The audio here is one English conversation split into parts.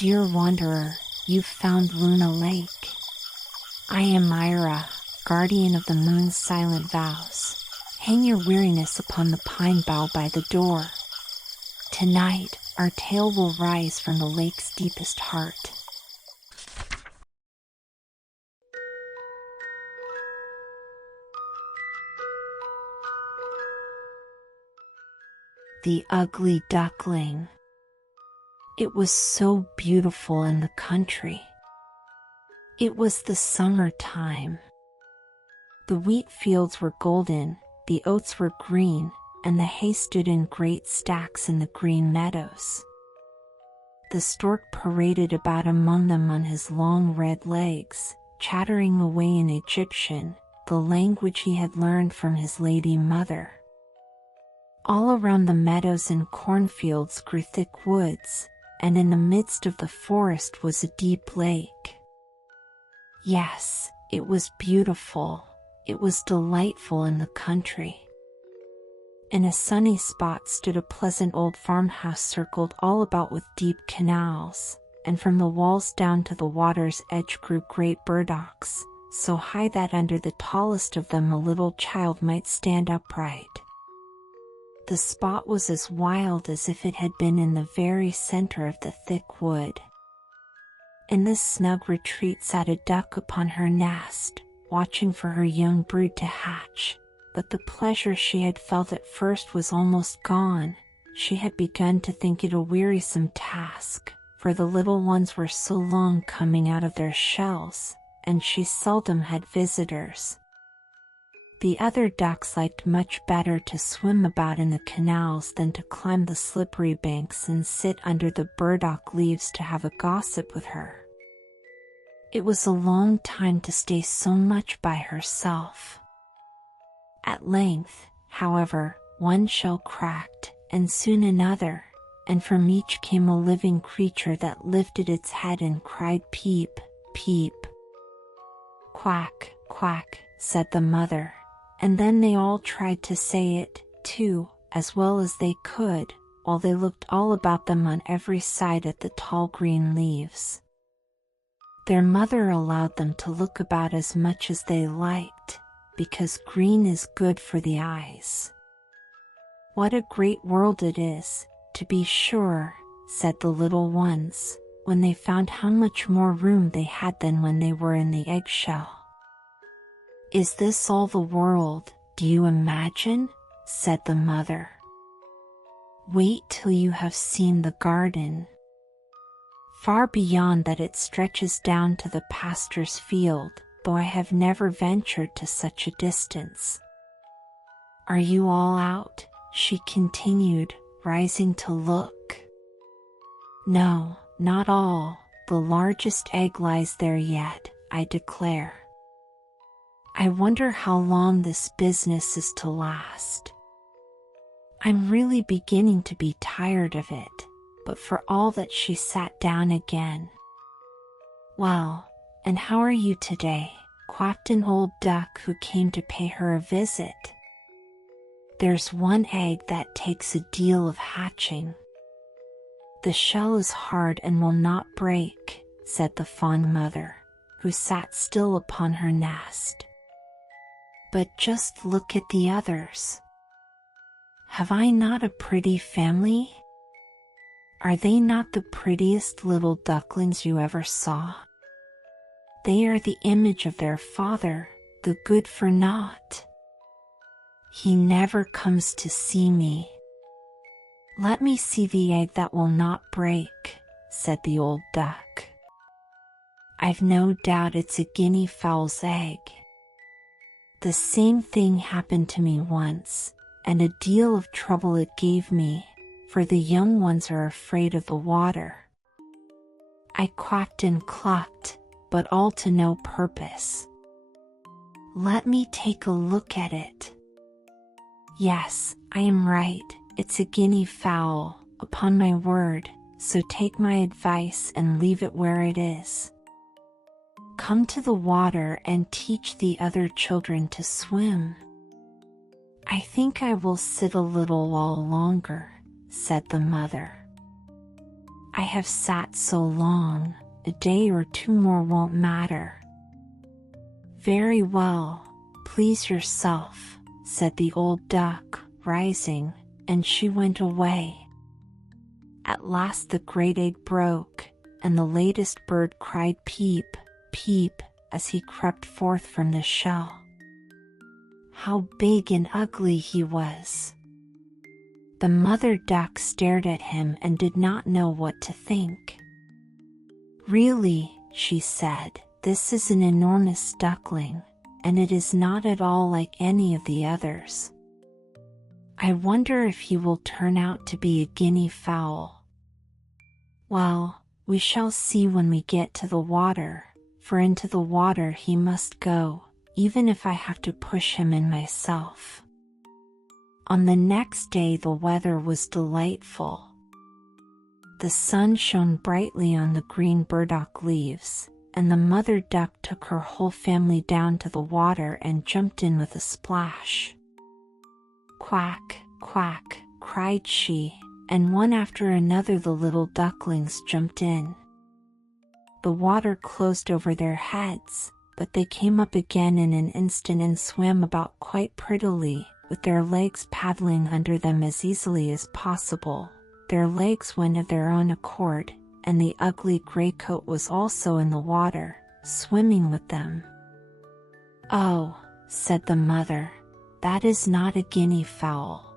Dear wanderer, you've found Luna Lake. I am Myra, guardian of the moon's silent vows. Hang your weariness upon the pine bough by the door. Tonight, our tale will rise from the lake's deepest heart. The Ugly Duckling. It was so beautiful in the country. It was the summertime. The wheat fields were golden, the oats were green, and the hay stood in great stacks in the green meadows. The stork paraded about among them on his long red legs, chattering away in Egyptian, the language he had learned from his lady mother. All around the meadows and cornfields grew thick woods, and in the midst of the forest was a deep lake. Yes, it was beautiful, it was delightful in the country. In a sunny spot stood a pleasant old farmhouse circled all about with deep canals, and from the walls down to the water's edge grew great burdocks, so high that under the tallest of them a little child might stand upright. The spot was as wild as if it had been in the very center of the thick wood. In this snug retreat sat a duck upon her nest, watching for her young brood to hatch, but the pleasure she had felt at first was almost gone. She had begun to think it a wearisome task, for the little ones were so long coming out of their shells, and she seldom had visitors. The other ducks liked much better to swim about in the canals than to climb the slippery banks and sit under the burdock leaves to have a gossip with her. It was a long time to stay so much by herself. At length, however, one shell cracked, and soon another, and from each came a living creature that lifted its head and cried peep, peep. Quack, quack, said the mother. And then they all tried to say it, too, as well as they could, while they looked all about them on every side at the tall green leaves. Their mother allowed them to look about as much as they liked, because green is good for the eyes. What a great world it is, to be sure, said the little ones, when they found how much more room they had than when they were in the eggshell. Is this all the world, do you imagine? Said the mother. Wait till you have seen the garden. Far beyond that it stretches down to the pastor's field, though I have never ventured to such a distance. Are you all out? She continued, rising to look. No, not all, the largest egg lies there yet, I declare. I wonder how long this business is to last. I'm really beginning to be tired of it, but for all that she sat down again. Well, and how are you today? Quacked an old duck who came to pay her a visit. There's one egg that takes a deal of hatching. The shell is hard and will not break, said the fond mother, who sat still upon her nest. But just look at the others. Have I not a pretty family? Are they not the prettiest little ducklings you ever saw? They are the image of their father, the good-for-naught. He never comes to see me. Let me see the egg that will not break, said the old duck. I've no doubt it's a guinea fowl's egg. The same thing happened to me once, and a deal of trouble it gave me, for the young ones are afraid of the water. I quacked and clucked, but all to no purpose. Let me take a look at it. Yes, I am right, it's a guinea fowl, upon my word, so take my advice and leave it where it is. Come to the water and teach the other children to swim. I think I will sit a little while longer, said the mother. I have sat so long, a day or two more won't matter." "Very well, please yourself," said the old duck, rising, and she went away. At last the great egg broke, and the latest bird cried peep, peep, as he crept forth from the shell. How big and ugly he was! The mother duck stared at him and did not know what to think. "Really," she said, "this is an enormous duckling, and it is not at all like any of the others. I wonder if he will turn out to be a guinea fowl." "Well, we shall see when we get to the water, for into the water he must go, even if I have to push him in myself." On the next day the weather was delightful. The sun shone brightly on the green burdock leaves, and the mother duck took her whole family down to the water and jumped in with a splash. "Quack, quack," cried she, and one after another the little ducklings jumped in. The water closed over their heads, but they came up again in an instant and swam about quite prettily, with their legs paddling under them as easily as possible. Their legs went of their own accord, and the ugly greycoat was also in the water, swimming with them. "Oh," said the mother, "that is not a guinea fowl.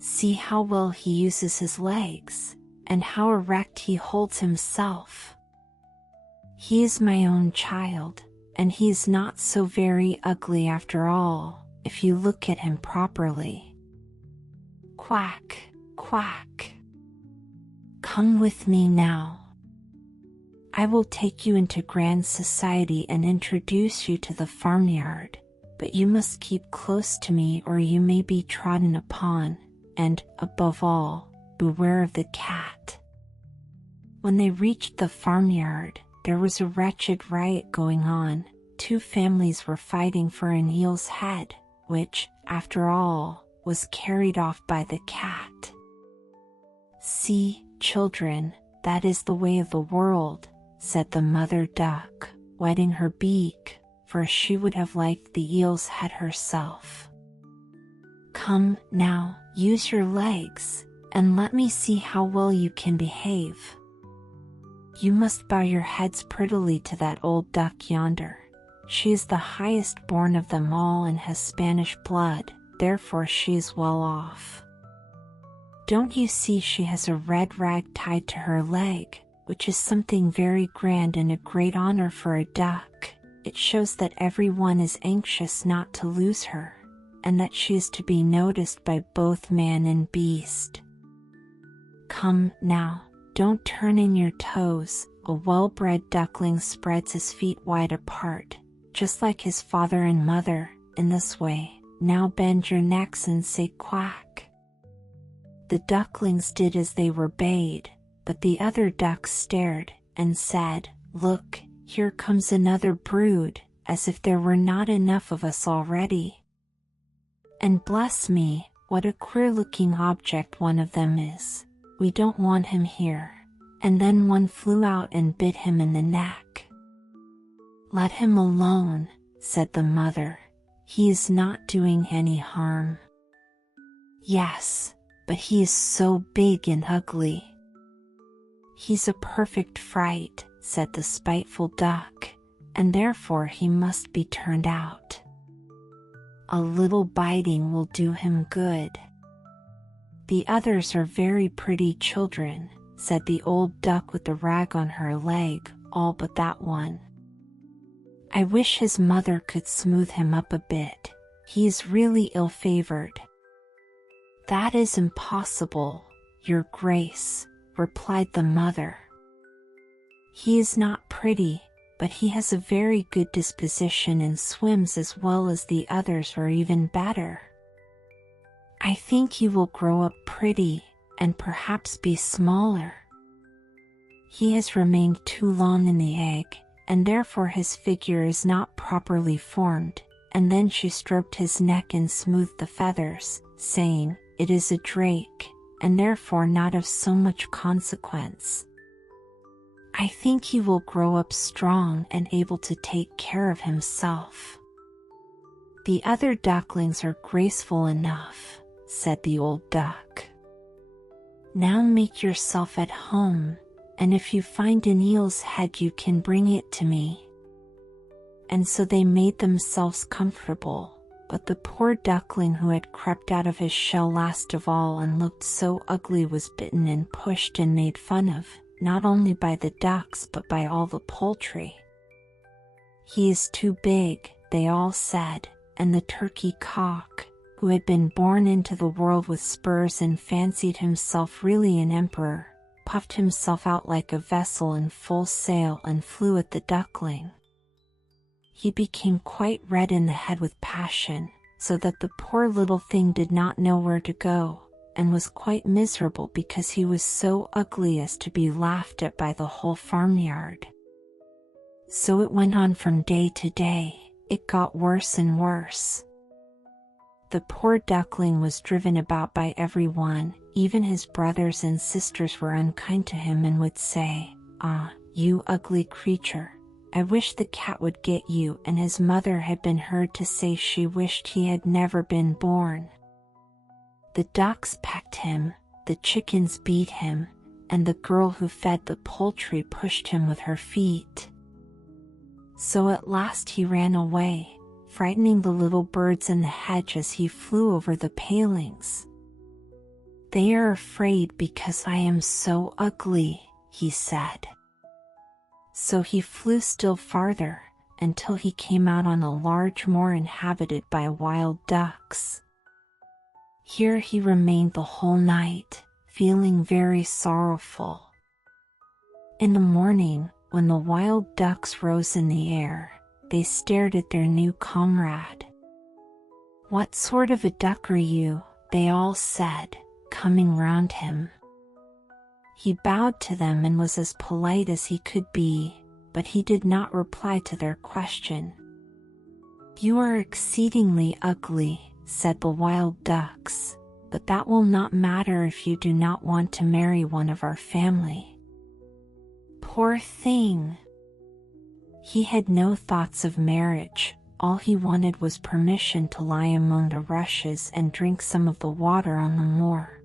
See how well he uses his legs, and how erect he holds himself. He is my own child, and he is not so very ugly after all, if you look at him properly. Quack, quack. Come with me now. I will take you into grand society and introduce you to the farmyard, but you must keep close to me or you may be trodden upon, and, above all, beware of the cat." When they reached the farmyard, there was a wretched riot going on. 2 families were fighting for an eel's head, which, after all, was carried off by the cat. "See, children, that is the way of the world," said the mother duck, wetting her beak, for she would have liked the eel's head herself. "Come, now, use your legs, and let me see how well you can behave. You must bow your heads prettily to that old duck yonder. She is the highest born of them all and has Spanish blood, therefore she is well off. Don't you see she has a red rag tied to her leg, which is something very grand and a great honor for a duck? It shows that everyone is anxious not to lose her, and that she is to be noticed by both man and beast. Come, now, don't turn in your toes. A well-bred duckling spreads his feet wide apart, just like his father and mother, in this way. Now bend your necks and say quack." The ducklings did as they were bade, but the other ducks stared, and said, "Look, here comes another brood, as if there were not enough of us already. And bless me, what a queer-looking object one of them is. We don't want him here." And then one flew out and bit him in the neck. "Let him alone," said the mother. "He is not doing any harm." "Yes, but he is so big and ugly." "He's a perfect fright," said the spiteful duck, "and therefore he must be turned out. A little biting will do him good." "The others are very pretty children," said the old duck with the rag on her leg, "all but that one. I wish his mother could smooth him up a bit. He is really ill-favored." "That is impossible, your grace," replied the mother. "He is not pretty, but he has a very good disposition and swims as well as the others or even better. I think he will grow up pretty, and perhaps be smaller. He has remained too long in the egg, and therefore his figure is not properly formed." And then she stroked his neck and smoothed the feathers, saying, "It is a drake, and therefore not of so much consequence. I think he will grow up strong and able to take care of himself. The other ducklings are graceful enough, said the old duck. Now make yourself at home, and if you find an eel's head you can bring it to me. And so they made themselves comfortable, but the poor duckling who had crept out of his shell last of all and looked so ugly was bitten and pushed and made fun of, not only by the ducks but by all the poultry. He is too big, they all said, and the turkey cock, who had been born into the world with spurs and fancied himself really an emperor, puffed himself out like a vessel in full sail and flew at the duckling. He became quite red in the head with passion, so that the poor little thing did not know where to go, and was quite miserable because he was so ugly as to be laughed at by the whole farmyard. So it went on from day to day. It got worse and worse. The poor duckling was driven about by everyone, even his brothers and sisters were unkind to him and would say, "Ah, you ugly creature, I wish the cat would get you," and his mother had been heard to say she wished he had never been born. The ducks pecked him, the chickens beat him, and the girl who fed the poultry pushed him with her feet. So at last he ran away, frightening the little birds in the hedge as he flew over the palings. "They are afraid because I am so ugly," he said. So he flew still farther, until he came out on a large moor inhabited by wild ducks. Here he remained the whole night, feeling very sorrowful. In the morning, when the wild ducks rose in the air, they stared at their new comrade. "What sort of a duck are you?" they all said, coming round him. He bowed to them and was as polite as he could be, but he did not reply to their question. "You are exceedingly ugly," said the wild ducks, "but that will not matter if you do not want to marry one of our family." Poor thing! He had no thoughts of marriage. All he wanted was permission to lie among the rushes and drink some of the water on the moor.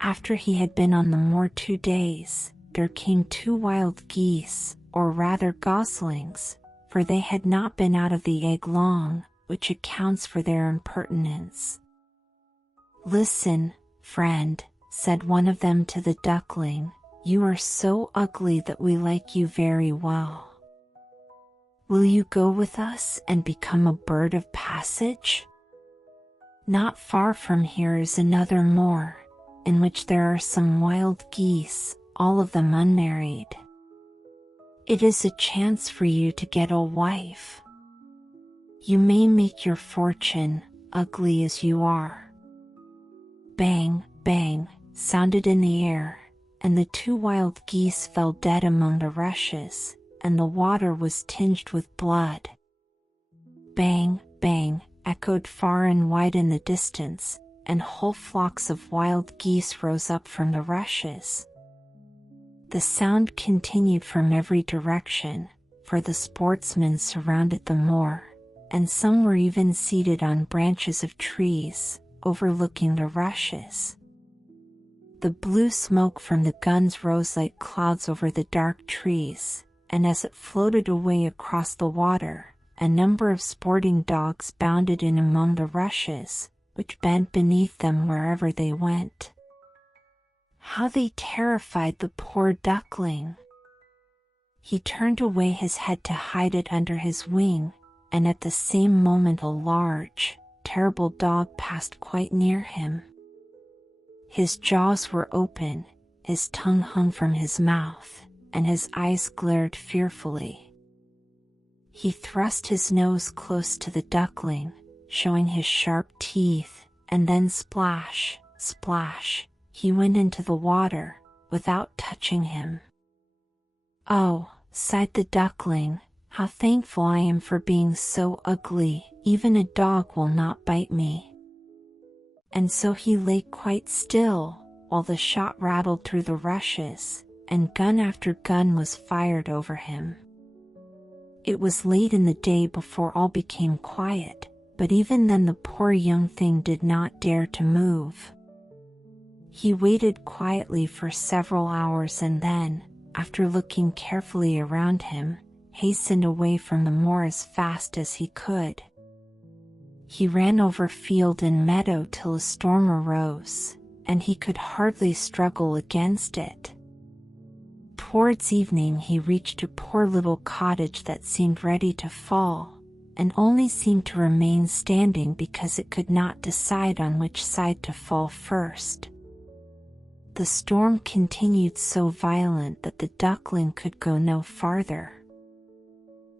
After he had been on the moor 2 days, there came 2 wild geese, or rather goslings, for they had not been out of the egg long, which accounts for their impertinence. "Listen, friend," said one of them to the duckling, "you are so ugly that we like you very well. Will you go with us and become a bird of passage? Not far from here is another moor, in which there are some wild geese, all of them unmarried. It is a chance for you to get a wife. You may make your fortune, ugly as you are." Bang, bang, sounded in the air, and the 2 wild geese fell dead among the rushes, and the water was tinged with blood. Bang, bang, echoed far and wide in the distance, and whole flocks of wild geese rose up from the rushes. The sound continued from every direction, for the sportsmen surrounded the moor, and some were even seated on branches of trees, overlooking the rushes. The blue smoke from the guns rose like clouds over the dark trees, and as it floated away across the water, a number of sporting dogs bounded in among the rushes, which bent beneath them wherever they went. How they terrified the poor duckling! He turned away his head to hide it under his wing, and at the same moment a large, terrible dog passed quite near him. His jaws were open, his tongue hung from his mouth, and his eyes glared fearfully. He thrust his nose close to the duckling, showing his sharp teeth, and then splash, splash, he went into the water, without touching him. "Oh," sighed the duckling, "how thankful I am for being so ugly, even a dog will not bite me." and so he lay quite still, while the shot rattled through the rushes, and gun after gun was fired over him. It was late in the day before all became quiet, but even then the poor young thing did not dare to move. He waited quietly for several hours and then, after looking carefully around him, hastened away from the moor as fast as he could. He ran over field and meadow till a storm arose, and he could hardly struggle against it. Towards evening he reached a poor little cottage that seemed ready to fall, and only seemed to remain standing because it could not decide on which side to fall first. The storm continued so violent that the duckling could go no farther.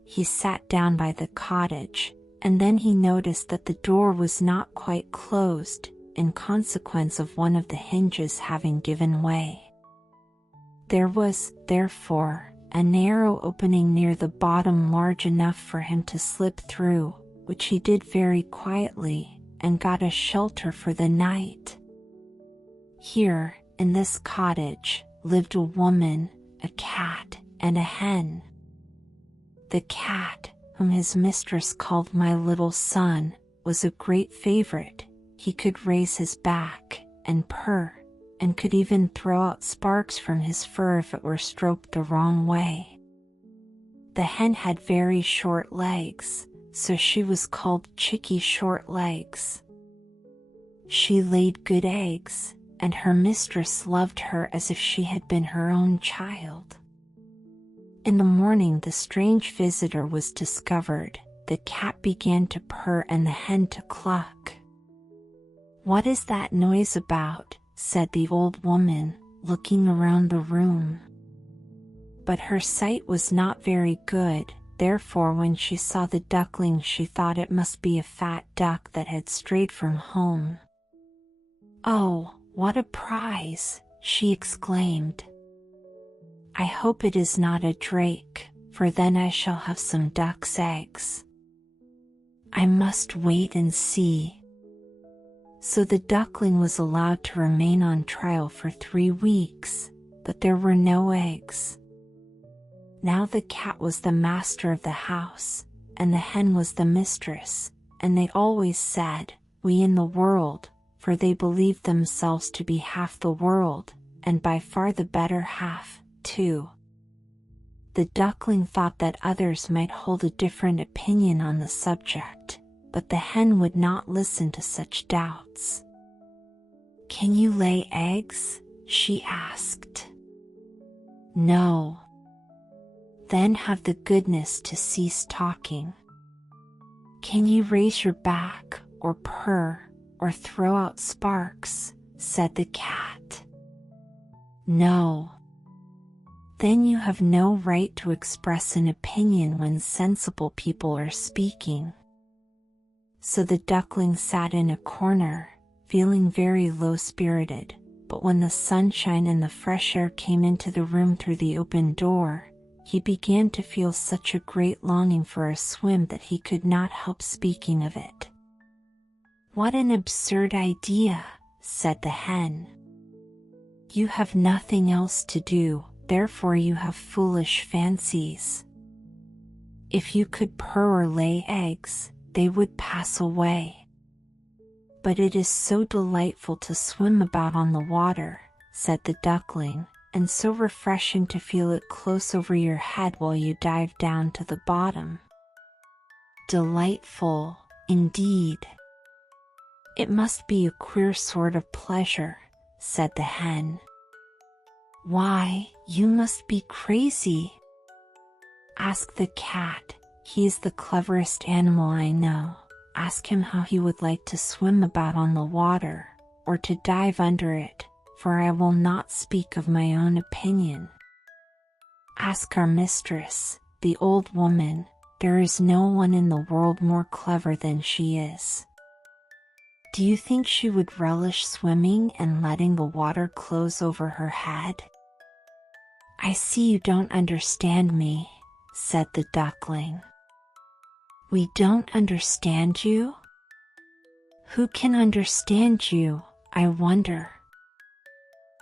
He sat down by the cottage, and then he noticed that the door was not quite closed, in consequence of one of the hinges having given way. There was, therefore, a narrow opening near the bottom large enough for him to slip through, which he did very quietly, and got a shelter for the night. Here, in this cottage, lived a woman, a cat, and a hen. The cat, whom his mistress called my little son, was a great favorite. He could raise his back, and purr, and could even throw out sparks from his fur if it were stroked the wrong way. The hen had very short legs, so she was called Chickie Short Legs. She laid good eggs, and her mistress loved her as if she had been her own child. In the morning the strange visitor was discovered. The cat began to purr and the hen to cluck. "What is that noise about?" said the old woman, looking around the room. But her sight was not very good, therefore when she saw the duckling she thought it must be a fat duck that had strayed from home. "Oh, what a prize!" she exclaimed. "I hope it is not a drake, for then I shall have some duck's eggs. I must wait and see." So the duckling was allowed to remain on trial for 3 weeks, but there were no eggs. Now the cat was the master of the house, and the hen was the mistress, and they always said, "We in the world," for they believed themselves to be half the world, and by far the better half, too. The duckling thought that others might hold a different opinion on the subject, but the hen would not listen to such doubts. "Can you lay eggs?" she asked. "No." "Then have the goodness to cease talking." "Can you raise your back, or purr, or throw out sparks?" said the cat. "No." "Then you have no right to express an opinion when sensible people are speaking." So the duckling sat in a corner, feeling very low-spirited, but when the sunshine and the fresh air came into the room through the open door, he began to feel such a great longing for a swim that he could not help speaking of it. "What an absurd idea," said the hen. "You have nothing else to do, therefore you have foolish fancies. If you could purr or lay eggs, they would pass away. But it is so delightful to swim about on the water," said the duckling, "and so refreshing to feel it close over your head while you dive down to the bottom." "Delightful, indeed. It must be a queer sort of pleasure," said the hen. "Why, you must be crazy." "Ask the cat, he is the cleverest animal I know. Ask him how he would like to swim about on the water, or to dive under it, for I will not speak of my own opinion. Ask our mistress, the old woman, there is no one in the world more clever than she is. Do you think she would relish swimming and letting the water close over her head?" "I see you don't understand me," said the duckling. "We don't understand you? Who can understand you, I wonder?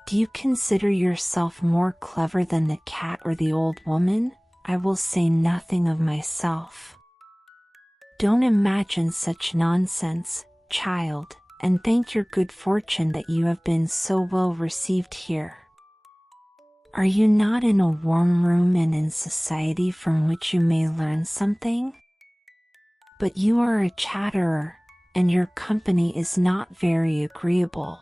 Do you consider yourself more clever than the cat or the old woman? I will say nothing of myself. Don't imagine such nonsense, child, and thank your good fortune that you have been so well received here. Are you not in a warm room and in society from which you may learn something? But you are a chatterer, and your company is not very agreeable.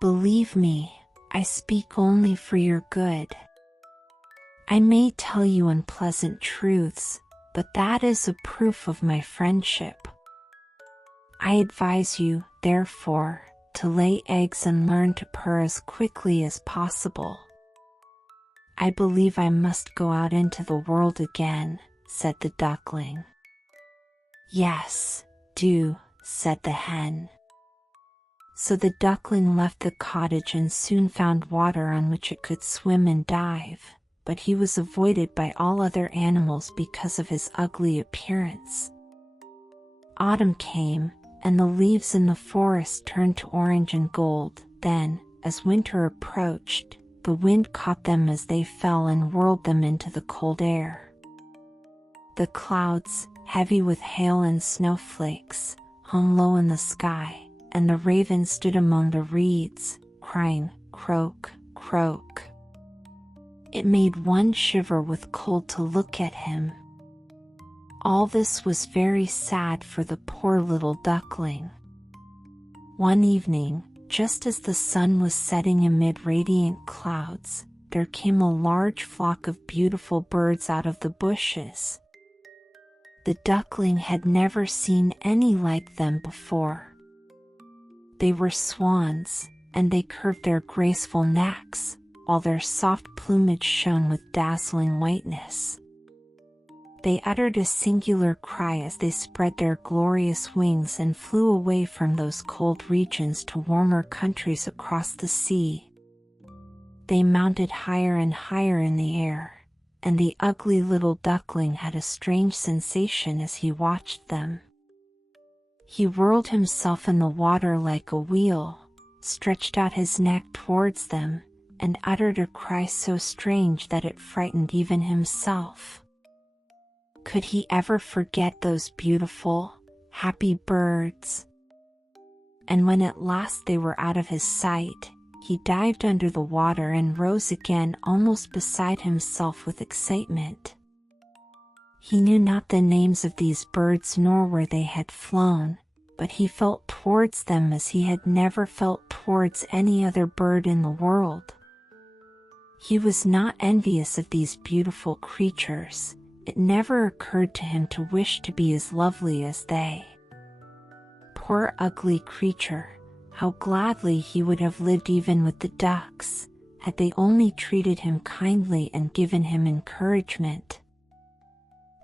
Believe me, I speak only for your good. I may tell you unpleasant truths, but that is a proof of my friendship. I advise you, therefore, to lay eggs and learn to purr as quickly as possible. I believe I must go out into the world again, said the duckling. Yes, do, said the hen. So the duckling left the cottage and soon found water on which it could swim and dive, but he was avoided by all other animals because of his ugly appearance. Autumn came, and the leaves in the forest turned to orange and gold. Then, as winter approached, the wind caught them as they fell and whirled them into the cold air. The clouds, heavy with hail and snowflakes, hung low in the sky, and the raven stood among the reeds, crying, "Croak, croak." It made one shiver with cold to look at him. All this was very sad for the poor little duckling. One evening, just as the sun was setting amid radiant clouds, there came a large flock of beautiful birds out of the bushes. The duckling had never seen any like them before. They were swans, and they curved their graceful necks, while their soft plumage shone with dazzling whiteness. They uttered a singular cry as they spread their glorious wings and flew away from those cold regions to warmer countries across the sea. They mounted higher and higher in the air, and the ugly little duckling had a strange sensation as he watched them. He whirled himself in the water like a wheel, stretched out his neck towards them, and uttered a cry so strange that it frightened even himself. Could he ever forget those beautiful, happy birds? And when at last they were out of his sight, he dived under the water and rose again almost beside himself with excitement. He knew not the names of these birds nor where they had flown, but he felt towards them as he had never felt towards any other bird in the world. He was not envious of these beautiful creatures. It never occurred to him to wish to be as lovely as they. Poor ugly creature, how gladly he would have lived even with the ducks, had they only treated him kindly and given him encouragement.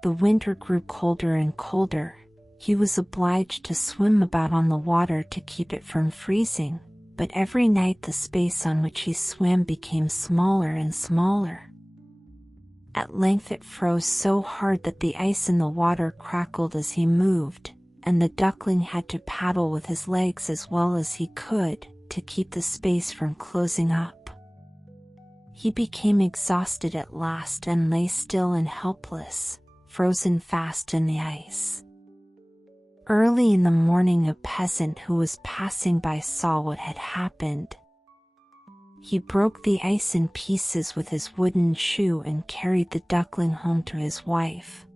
The winter grew colder and colder. He was obliged to swim about on the water to keep it from freezing, but every night the space on which he swam became smaller and smaller. At length it froze so hard that the ice in the water crackled as he moved, and the duckling had to paddle with his legs as well as he could to keep the space from closing up. He became exhausted at last and lay still and helpless, frozen fast in the ice. Early in the morning a peasant who was passing by saw what had happened. He broke the ice in pieces with his wooden shoe and carried the duckling home to his wife.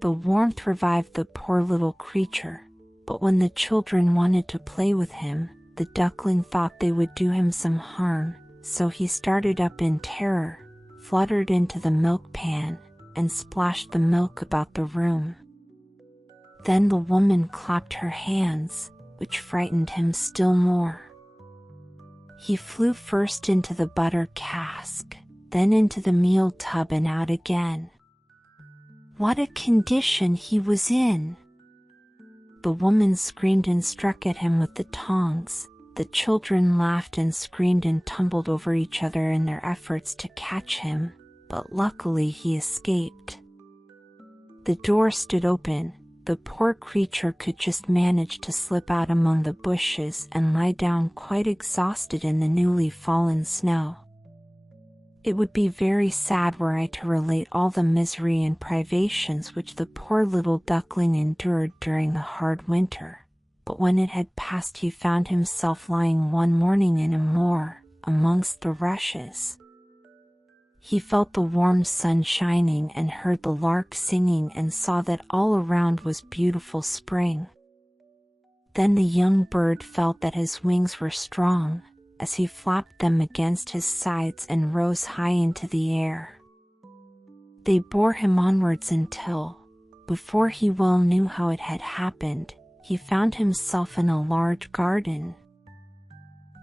The warmth revived the poor little creature, but when the children wanted to play with him, the duckling thought they would do him some harm, so he started up in terror, fluttered into the milk pan, and splashed the milk about the room. Then the woman clapped her hands, which frightened him still more. He flew first into the butter cask, then into the meal tub and out again. What a condition he was in! The woman screamed and struck at him with the tongs. The children laughed and screamed and tumbled over each other in their efforts to catch him, but luckily he escaped. The door stood open, the poor creature could just manage to slip out among the bushes and lie down quite exhausted in the newly fallen snow. It would be very sad were I to relate all the misery and privations which the poor little duckling endured during the hard winter, but when it had passed he found himself lying one morning in a moor, amongst the rushes. He felt the warm sun shining and heard the lark singing and saw that all around was beautiful spring. Then the young bird felt that his wings were strong, as he flapped them against his sides and rose high into the air. They bore him onwards until, before he well knew how it had happened, he found himself in a large garden.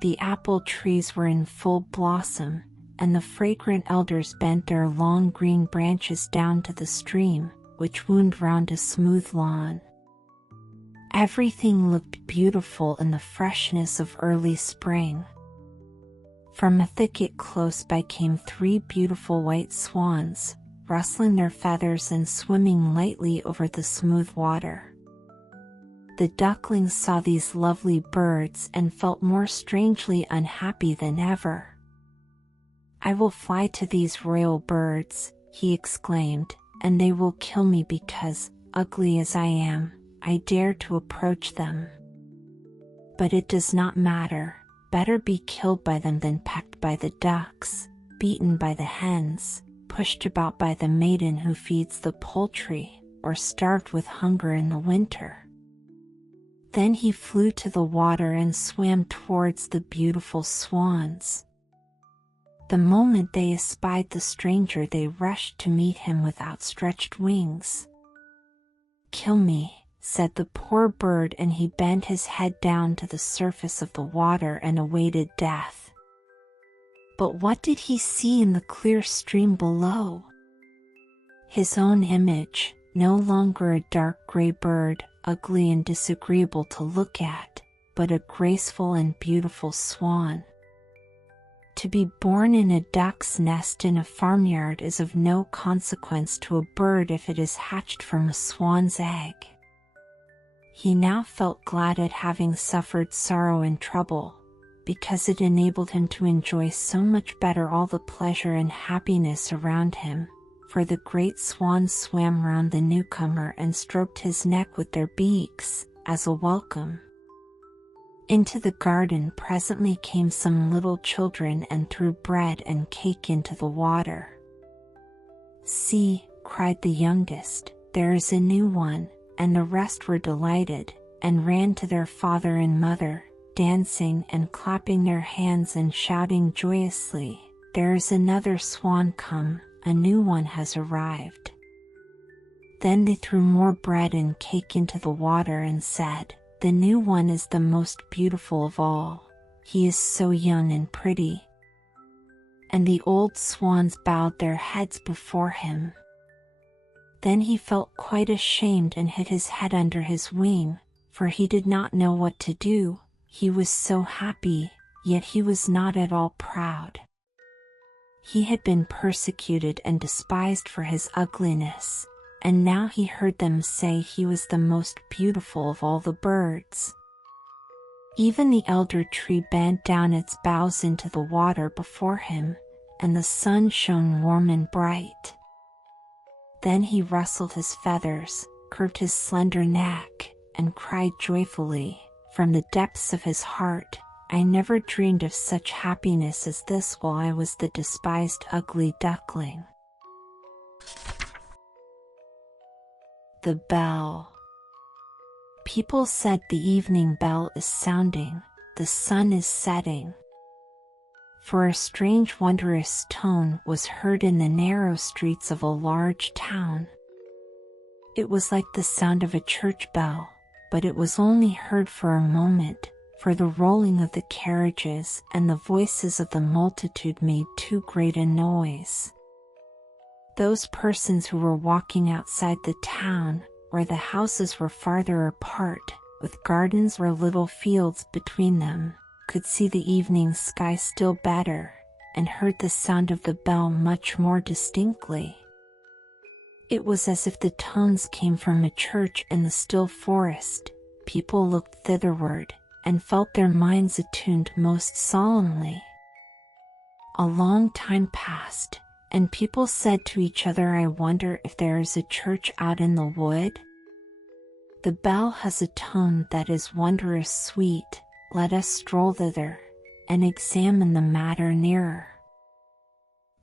The apple trees were in full blossom, and the fragrant elders bent their long green branches down to the stream, which wound round a smooth lawn. Everything looked beautiful in the freshness of early spring. From a thicket close by came 3 beautiful white swans, rustling their feathers and swimming lightly over the smooth water. The ducklings saw these lovely birds and felt more strangely unhappy than ever. "I will fly to these royal birds," he exclaimed, "and they will kill me because, ugly as I am, I dare to approach them. But it does not matter. Better be killed by them than pecked by the ducks, beaten by the hens, pushed about by the maiden who feeds the poultry, or starved with hunger in the winter." Then he flew to the water and swam towards the beautiful swans. The moment they espied the stranger they rushed to meet him with outstretched wings. "Kill me," said the poor bird, and he bent his head down to the surface of the water and awaited death. But what did he see in the clear stream below? His own image, no longer a dark gray bird, ugly and disagreeable to look at, but a graceful and beautiful swan. To be born in a duck's nest in a farmyard is of no consequence to a bird if it is hatched from a swan's egg. He now felt glad at having suffered sorrow and trouble, because it enabled him to enjoy so much better all the pleasure and happiness around him, for the great swans swam round the newcomer and stroked his neck with their beaks, as a welcome. Into the garden presently came some little children and threw bread and cake into the water. "See," cried the youngest, "there is a new one," and the rest were delighted, and ran to their father and mother, dancing and clapping their hands and shouting joyously, "There is another swan come, a new one has arrived." Then they threw more bread and cake into the water and said, "The new one is the most beautiful of all. He is so young and pretty." And the old swans bowed their heads before him. Then he felt quite ashamed and hid his head under his wing, for he did not know what to do. He was so happy, yet he was not at all proud. He had been persecuted and despised for his ugliness, and now he heard them say he was the most beautiful of all the birds. Even the elder tree bent down its boughs into the water before him, and the sun shone warm and bright. Then he rustled his feathers, curved his slender neck, and cried joyfully, from the depths of his heart, "I never dreamed of such happiness as this while I was the despised ugly duckling." The bell. People said the evening bell is sounding, the sun is setting. For a strange wondrous tone was heard in the narrow streets of a large town. It was like the sound of a church bell, but it was only heard for a moment, for the rolling of the carriages and the voices of the multitude made too great a noise. Those persons who were walking outside the town, where the houses were farther apart, with gardens or little fields between them, could see the evening sky still better, and heard the sound of the bell much more distinctly. It was as if the tones came from a church in the still forest. People looked thitherward, and felt their minds attuned most solemnly. A long time passed, and people said to each other, "I wonder if there is a church out in the wood? The bell has a tone that is wondrous sweet. Let us stroll thither, and examine the matter nearer."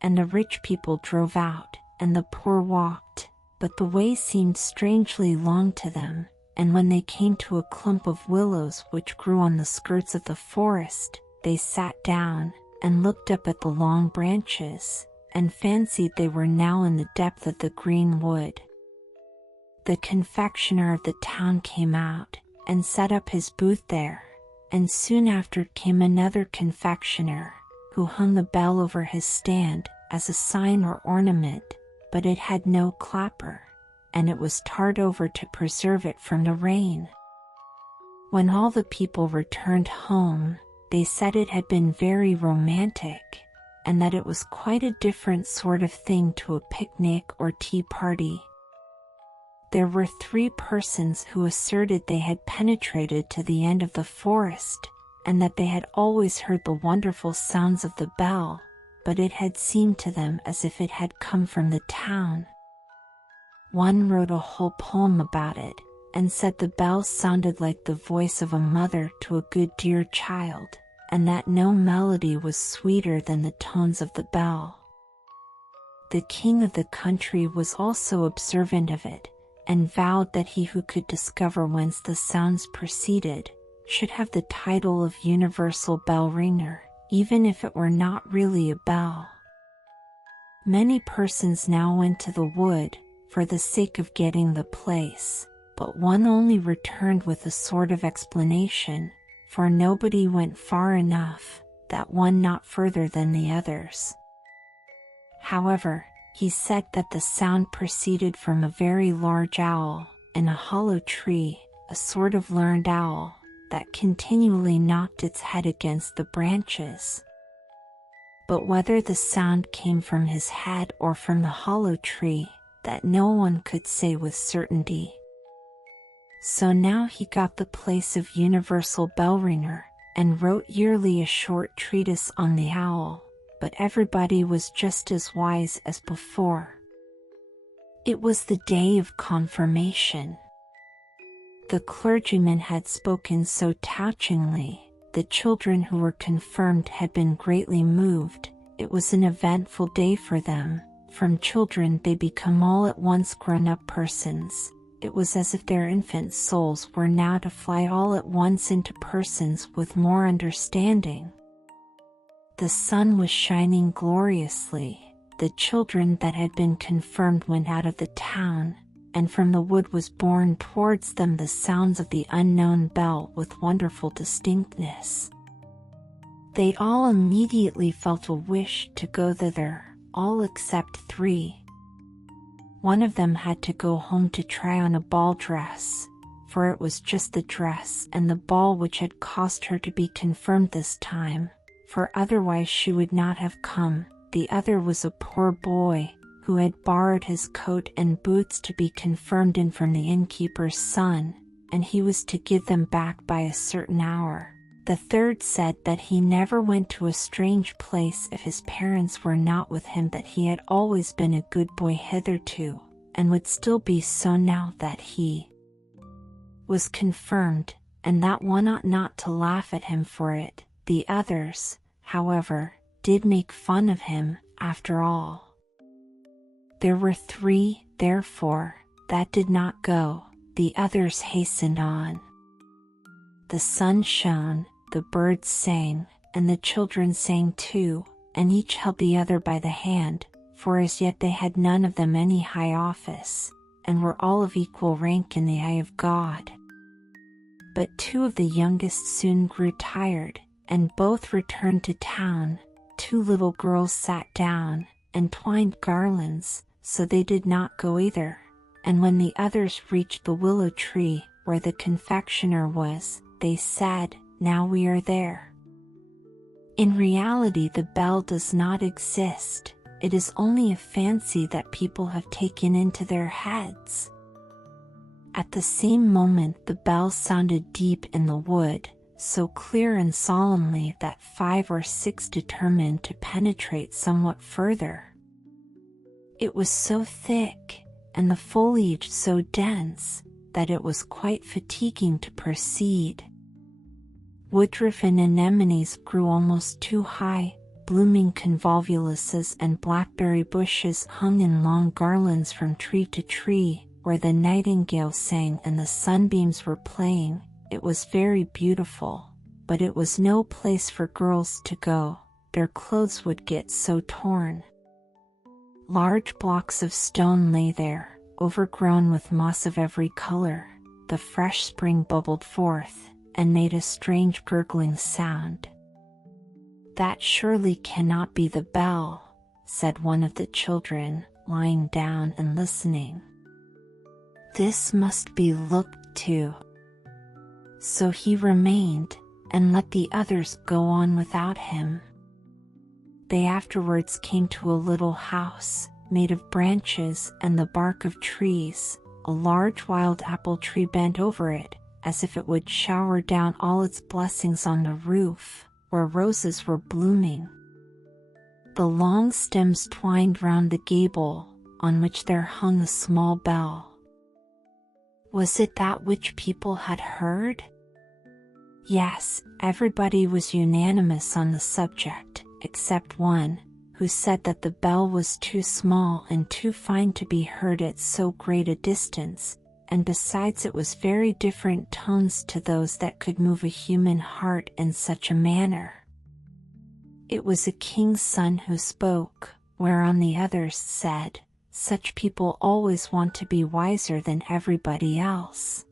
And the rich people drove out, and the poor walked, but the way seemed strangely long to them, and when they came to a clump of willows which grew on the skirts of the forest, they sat down, and looked up at the long branches, and fancied they were now in the depth of the green wood. The confectioner of the town came out, and set up his booth there, and soon after came another confectioner, who hung the bell over his stand, as a sign or ornament, but it had no clapper, and it was tarred over to preserve it from the rain. When all the people returned home, they said it had been very romantic, and that it was quite a different sort of thing to a picnic or tea party. There were 3 persons who asserted they had penetrated to the end of the forest, and that they had always heard the wonderful sounds of the bell, but it had seemed to them as if it had come from the town. One wrote a whole poem about it, and said the bell sounded like the voice of a mother to a good dear child, and that no melody was sweeter than the tones of the bell. The king of the country was also observant of it, and vowed that he who could discover whence the sounds proceeded, should have the title of universal bell ringer, even if it were not really a bell. Many persons now went to the wood, for the sake of getting the place, but one only returned with a sort of explanation, for nobody went far enough, that one not further than the others. However, he said that the sound proceeded from a very large owl, in a hollow tree, a sort of learned owl, that continually knocked its head against the branches. But whether the sound came from his head or from the hollow tree, that no one could say with certainty. So now he got the place of universal bell ringer, and wrote yearly a short treatise on the owl, but everybody was just as wise as before. It was the day of confirmation. The clergyman had spoken so touchingly, the children who were confirmed had been greatly moved. It was an eventful day for them. From children they become all at once grown-up persons. It was as if their infant souls were now to fly all at once into persons with more understanding. The sun was shining gloriously. The children that had been confirmed went out of the town, and from the wood was borne towards them the sounds of the unknown bell with wonderful distinctness. They all immediately felt a wish to go thither, all except 3. One of them had to go home to try on a ball dress, for it was just the dress and the ball which had caused her to be confirmed this time, for otherwise she would not have come. The other was a poor boy, who had borrowed his coat and boots to be confirmed in from the innkeeper's son, and he was to give them back by a certain hour. The third said that he never went to a strange place if his parents were not with him, that he had always been a good boy hitherto, and would still be so now that he was confirmed, and that one ought not to laugh at him for it. The others, however, did make fun of him, after all. There were 3, therefore, that did not go. The others hastened on. The sun shone, the birds sang, and the children sang too, and each held the other by the hand, for as yet they had none of them any high office, and were all of equal rank in the eye of God. But 2 of the youngest soon grew tired, and both returned to town. 2 little girls sat down, and twined garlands, so they did not go either. And when the others reached the willow tree, where the confectioner was, they said, "Now we are there." In reality the bell does not exist. it is only a fancy that people have taken into their heads." At the same moment the bell sounded deep in the wood, so clear and solemnly that 5 or 6 determined to penetrate somewhat further. It was so thick, and the foliage so dense, that it was quite fatiguing to proceed. Woodruff and anemones grew almost too high, blooming convolvuluses and blackberry bushes hung in long garlands from tree to tree, where the nightingale sang and the sunbeams were playing. It was very beautiful, but it was no place for girls to go, their clothes would get so torn. Large blocks of stone lay there, overgrown with moss of every color. The fresh spring bubbled forth, and made a strange gurgling sound. "That surely cannot be the bell," said one of the children, lying down and listening. "This must be looked to." So he remained, and let the others go on without him. They afterwards came to a little house, made of branches and the bark of trees. A large wild apple tree bent over it, as if it would shower down all its blessings on the roof, where roses were blooming. The long stems twined round the gable, on which there hung a small bell. Was it that which people had heard? Yes, everybody was unanimous on the subject, except one, who said that the bell was too small and too fine to be heard at so great a distance, and besides it was very different tones to those that could move a human heart in such a manner. It was a king's son who spoke, whereon the others said, "Such people always want to be wiser than everybody else."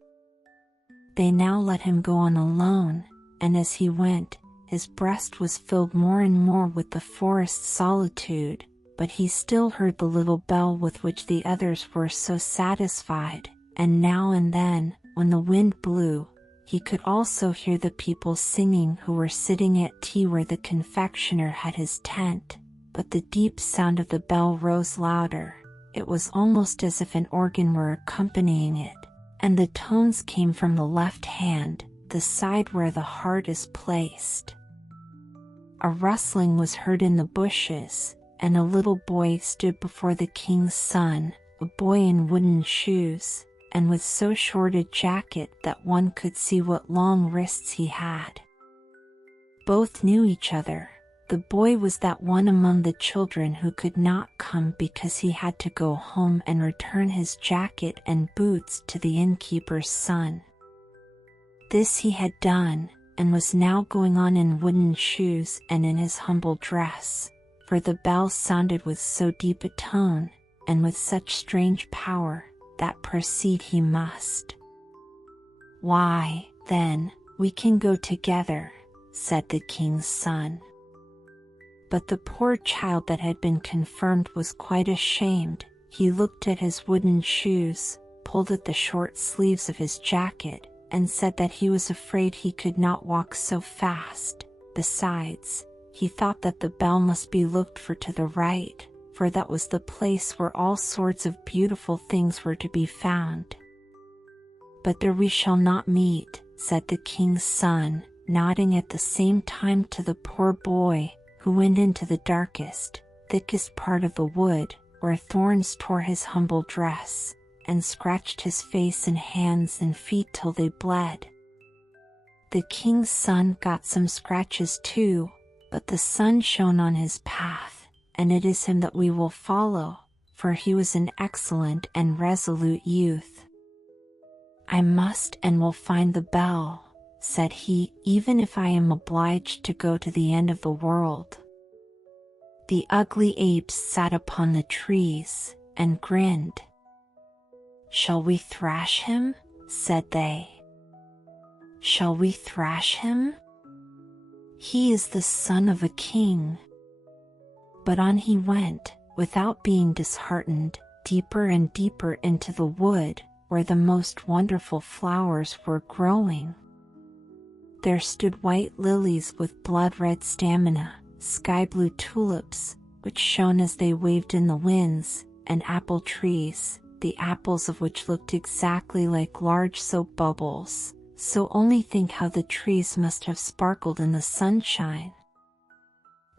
They now let him go on alone, and as he went, his breast was filled more and more with the forest solitude, but he still heard the little bell with which the others were so satisfied, and now and then, when the wind blew, he could also hear the people singing who were sitting at tea where the confectioner had his tent. But the deep sound of the bell rose louder. It was almost as if an organ were accompanying it, and the tones came from the left hand, the side where the heart is placed. A rustling was heard in the bushes, and a little boy stood before the king's son, a boy in wooden shoes, and with so short a jacket that one could see what long wrists he had. Both knew each other. The boy was that one among the children who could not come because he had to go home and return his jacket and boots to the innkeeper's son. This he had done, and was now going on in wooden shoes and in his humble dress, for the bell sounded with so deep a tone, and with such strange power, that proceed he must. "Why, then, we can go together," said the king's son. But the poor child that had been confirmed was quite ashamed. He looked at his wooden shoes, pulled at the short sleeves of his jacket, and said that he was afraid he could not walk so fast. Besides, he thought that the bell must be looked for to the right, for that was the place where all sorts of beautiful things were to be found. "But there we shall not meet," said the king's son, nodding at the same time to the poor boy, who went into the darkest, thickest part of the wood, where thorns tore his humble dress, and scratched his face and hands and feet till they bled. The king's son got some scratches too, but the sun shone on his path, and it is him that we will follow, for he was an excellent and resolute youth. "I must and will find the bell," said he, "even if I am obliged to go to the end of the world." The ugly apes sat upon the trees, and grinned. "Shall we thrash him?" said they. "Shall we thrash him? He is the son of a king." But on he went, without being disheartened, deeper and deeper into the wood, where the most wonderful flowers were growing. There stood white lilies with blood-red stamina, sky-blue tulips, which shone as they waved in the winds, and apple trees, the apples of which looked exactly like large soap bubbles, so only think how the trees must have sparkled in the sunshine.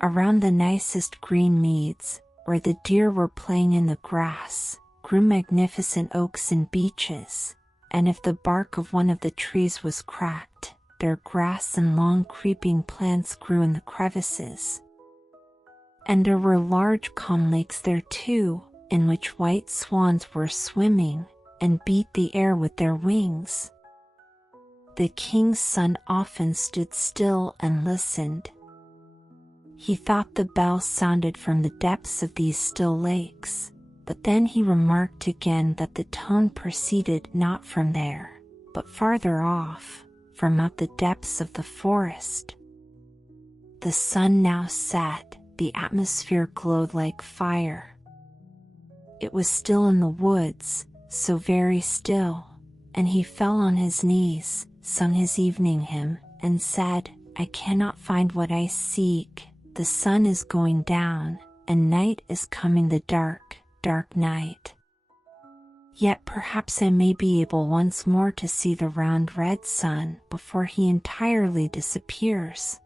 Around the nicest green meads, where the deer were playing in the grass, grew magnificent oaks and beeches, and if the bark of one of the trees was cracked, their grass and long creeping plants grew in the crevices. And there were large calm lakes there too, in which white swans were swimming, and beat the air with their wings. The king's son often stood still and listened. He thought the bell sounded from the depths of these still lakes, but then he remarked again that the tone proceeded not from there, but farther off, from out the depths of the forest. The sun now set, the atmosphere glowed like fire. It was still in the woods, so very still, and he fell on his knees, sung his evening hymn, and said, "I cannot find what I seek. The sun is going down, and night is coming, the dark, dark night. Yet perhaps I may be able once more to see the round red sun before he entirely disappears.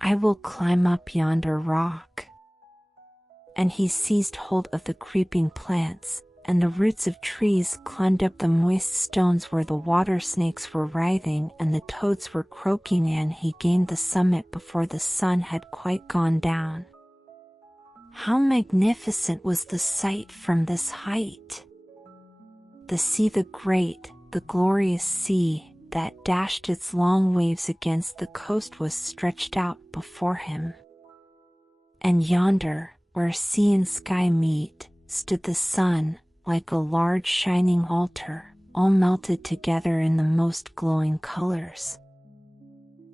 I will climb up yonder rock." And he seized hold of the creeping plants, and the roots of trees climbed up the moist stones where the water snakes were writhing and the toads were croaking, and he gained the summit before the sun had quite gone down. How magnificent was the sight from this height! The sea, the great, the glorious sea, that dashed its long waves against the coast, was stretched out before him. And yonder, where sea and sky meet, stood the sun, like a large shining altar, all melted together in the most glowing colors.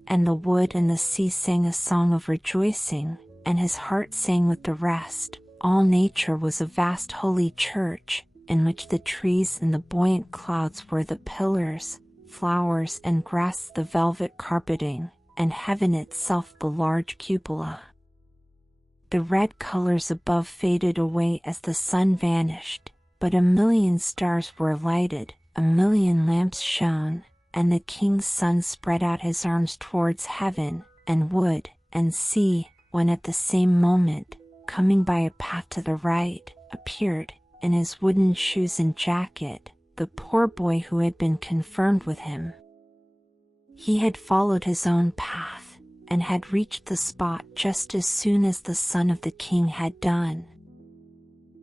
And the wood and the sea sang a song of rejoicing, and his heart sang with the rest. All nature was a vast holy church, in which the trees and the buoyant clouds were the pillars, flowers and grass the velvet carpeting, and heaven itself the large cupola. The red colors above faded away as the sun vanished, but a million stars were lighted, a million lamps shone, and the king's son spread out his arms towards heaven, and wood, and sea, when at the same moment, coming by a path to the right, appeared, in his wooden shoes and jacket, the poor boy who had been confirmed with him. He had followed his own path, and had reached the spot just as soon as the son of the king had done.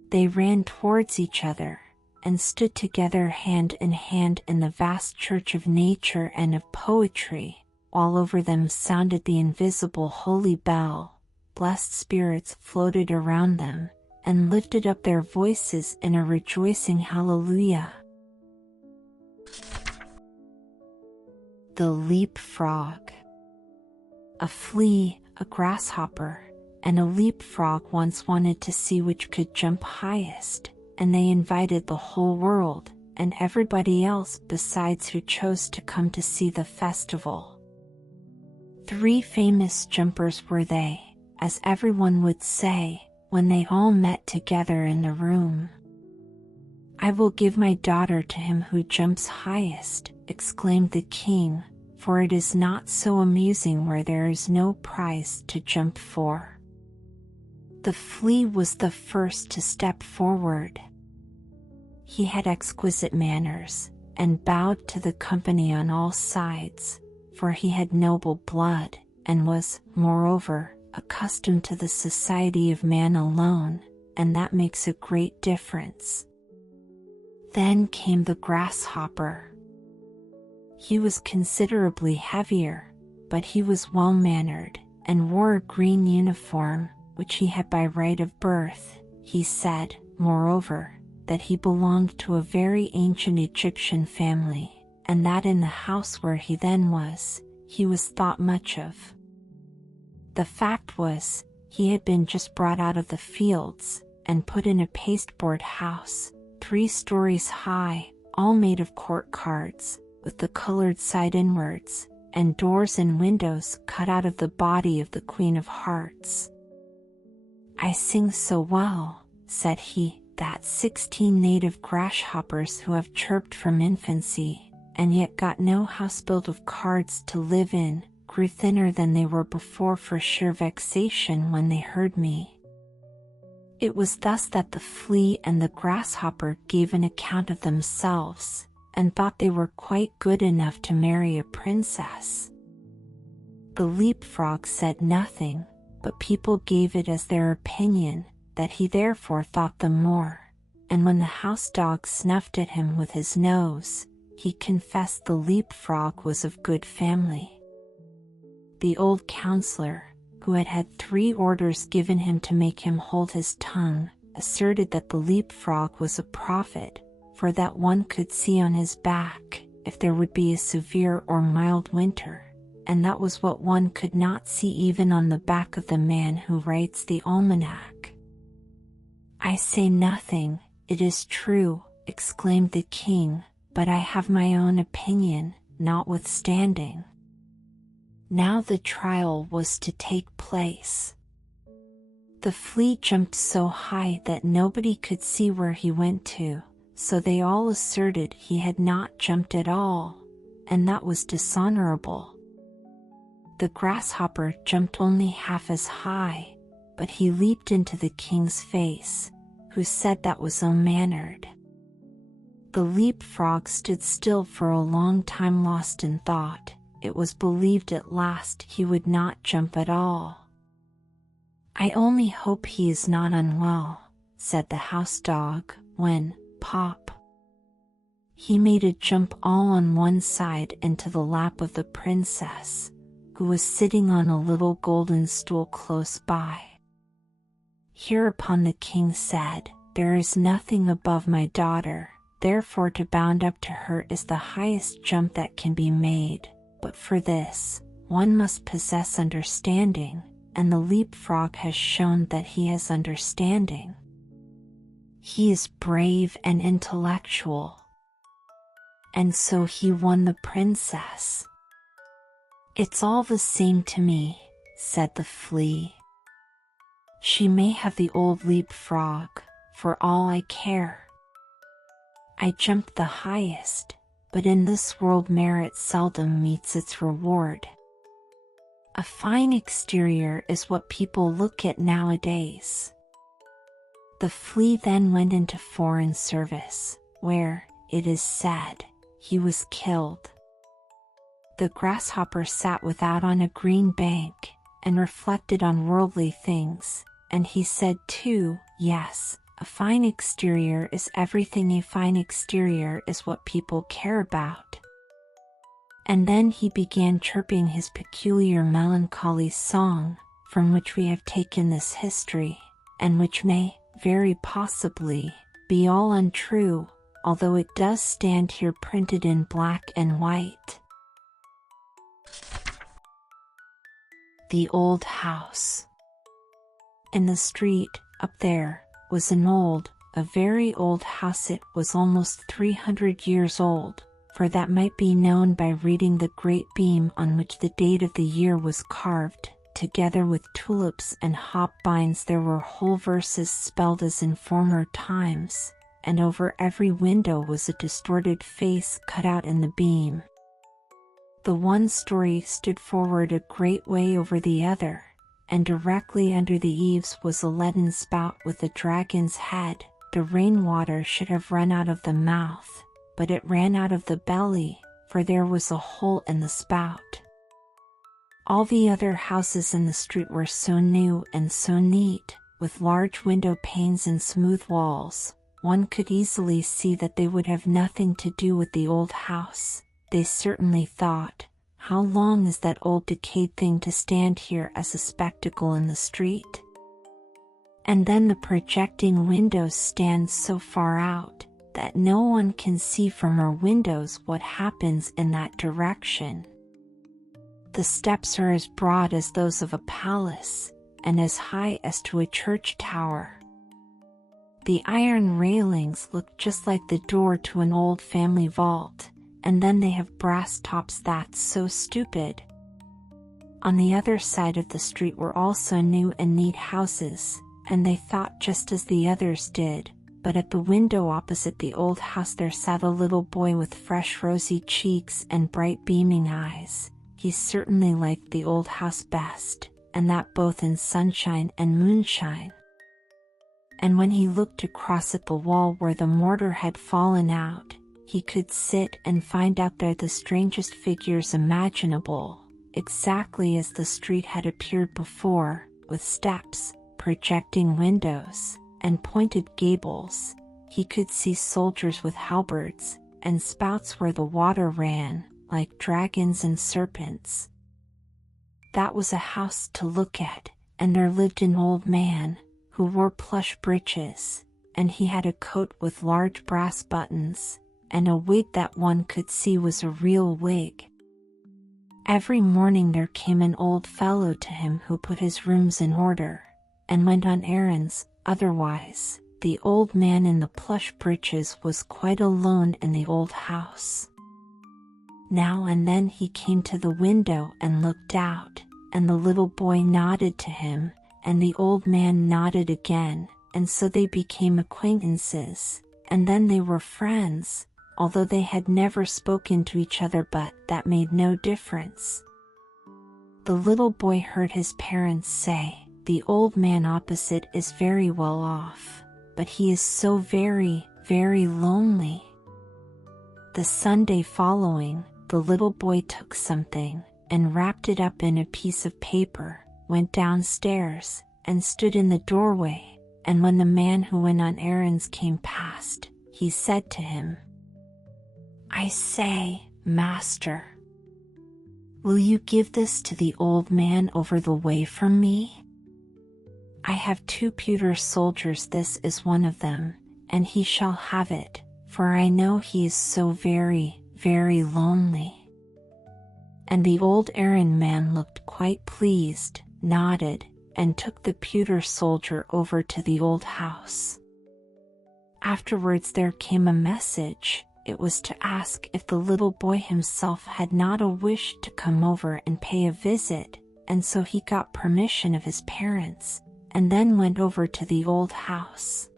They ran towards each other, and stood together hand in hand in the vast church of nature and of poetry, while over them sounded the invisible holy bell. Blessed spirits floated around them, and lifted up their voices in a rejoicing hallelujah. The leapfrog. A flea, a grasshopper, and a leapfrog once wanted to see which could jump highest, and they invited the whole world, and everybody else besides who chose to come to see the festival. 3 famous jumpers were they, as everyone would say, when they all met together in the room. "I will give my daughter to him who jumps highest," exclaimed the king, "for it is not so amusing where there is no prize to jump for." The flea was the first to step forward. He had exquisite manners, and bowed to the company on all sides, for he had noble blood, and was, moreover, accustomed to the society of man alone, and that makes a great difference. Then came the grasshopper. He was considerably heavier, but he was well-mannered, and wore a green uniform, which he had by right of birth. He said, moreover, that he belonged to a very ancient Egyptian family, and that in the house where he then was, he was thought much of. The fact was, he had been just brought out of the fields, and put in a pasteboard house, 3 stories high, all made of court cards, with the colored side inwards, and doors and windows cut out of the body of the Queen of Hearts. "I sing so well," said he, "that 16 native grasshoppers who have chirped from infancy, and yet got no house built of cards to live in, grew thinner than they were before for sheer vexation when they heard me." It was thus that the flea and the grasshopper gave an account of themselves, and thought they were quite good enough to marry a princess. The leapfrog said nothing, but people gave it as their opinion, that he therefore thought them more, and when the house dog snuffed at him with his nose, he confessed the leapfrog was of good family. The old counselor, who had had 3 orders given him to make him hold his tongue, asserted that the leapfrog was a prophet, for that one could see on his back if there would be a severe or mild winter, and that was what one could not see even on the back of the man who writes the almanac. "I say nothing, it is true," exclaimed the king, "but I have my own opinion, notwithstanding." Now the trial was to take place. The flea jumped so high that nobody could see where he went to, so they all asserted he had not jumped at all, and that was dishonorable. The grasshopper jumped only half as high, but he leaped into the king's face, who said that was ill-mannered. The leapfrog stood still for a long time lost in thought. It was believed at last he would not jump at all. "I only hope he is not unwell," said the house dog, when, pop, he made a jump all on one side into the lap of the princess, who was sitting on a little golden stool close by. Hereupon the king said, "There is nothing above my daughter, therefore to bound up to her is the highest jump that can be made. But for this, one must possess understanding, and the leapfrog has shown that he has understanding. He is brave and intellectual." And so he won the princess. "It's all the same to me," said the flea. "She may have the old leapfrog, for all I care. I jumped the highest, but in this world merit seldom meets its reward. A fine exterior is what people look at nowadays." The flea then went into foreign service, where, it is said, he was killed. The grasshopper sat without on a green bank, and reflected on worldly things, and he said too, "Yes, a fine exterior is everything. A fine exterior is what people care about." And then he began chirping his peculiar melancholy song, from which we have taken this history, and which may, very possibly, be all untrue, although it does stand here printed in black and white. The old house. In the street, up there, was a very old house. It was almost 300 years old, for that might be known by reading the great beam on which the date of the year was carved. Together with tulips and hop-bines there were whole verses spelled as in former times, and over every window was a distorted face cut out in the beam. The one story stood forward a great way over the other, and directly under the eaves was a leaden spout with a dragon's head. The rainwater should have run out of the mouth, but it ran out of the belly, for there was a hole in the spout. All the other houses in the street were so new and so neat, with large window panes and smooth walls, one could easily see that they would have nothing to do with the old house. They certainly thought, "How long is that old decayed thing to stand here as a spectacle in the street?" And then the projecting windows stand so far out, that no one can see from our windows what happens in that direction. The steps are as broad as those of a palace, and as high as to a church tower. The iron railings look just like the door to an old family vault, and then they have brass tops. That's so stupid. On the other side of the street were also new and neat houses, and they thought just as the others did, but at the window opposite the old house there sat a little boy with fresh rosy cheeks and bright beaming eyes. He certainly liked the old house best, and that both in sunshine and moonshine. And when he looked across at the wall where the mortar had fallen out, he could sit and find out there the strangest figures imaginable, exactly as the street had appeared before, with steps, projecting windows, and pointed gables. He could see soldiers with halberds, and spouts where the water ran, like dragons and serpents. That was a house to look at, and there lived an old man, who wore plush breeches, and he had a coat with large brass buttons, and a wig that one could see was a real wig. Every morning there came an old fellow to him who put his rooms in order, and went on errands. Otherwise, the old man in the plush breeches was quite alone in the old house. Now and then he came to the window and looked out, and the little boy nodded to him, and the old man nodded again, and so they became acquaintances, and then they were friends, although they had never spoken to each other, but that made no difference. The little boy heard his parents say, "The old man opposite is very well off, but he is so very, very lonely." The Sunday following, the little boy took something, and wrapped it up in a piece of paper, went downstairs, and stood in the doorway, and when the man who went on errands came past, he said to him, "I say, master, will you give this to the old man over the way from me? I have 2 pewter soldiers, this is one of them, and he shall have it, for I know he is so very, very lonely." And the old errand man looked quite pleased, nodded, and took the pewter soldier over to the old house. Afterwards there came a message. It was to ask if the little boy himself had not a wish to come over and pay a visit, and so he got permission of his parents, and then went over to the old house.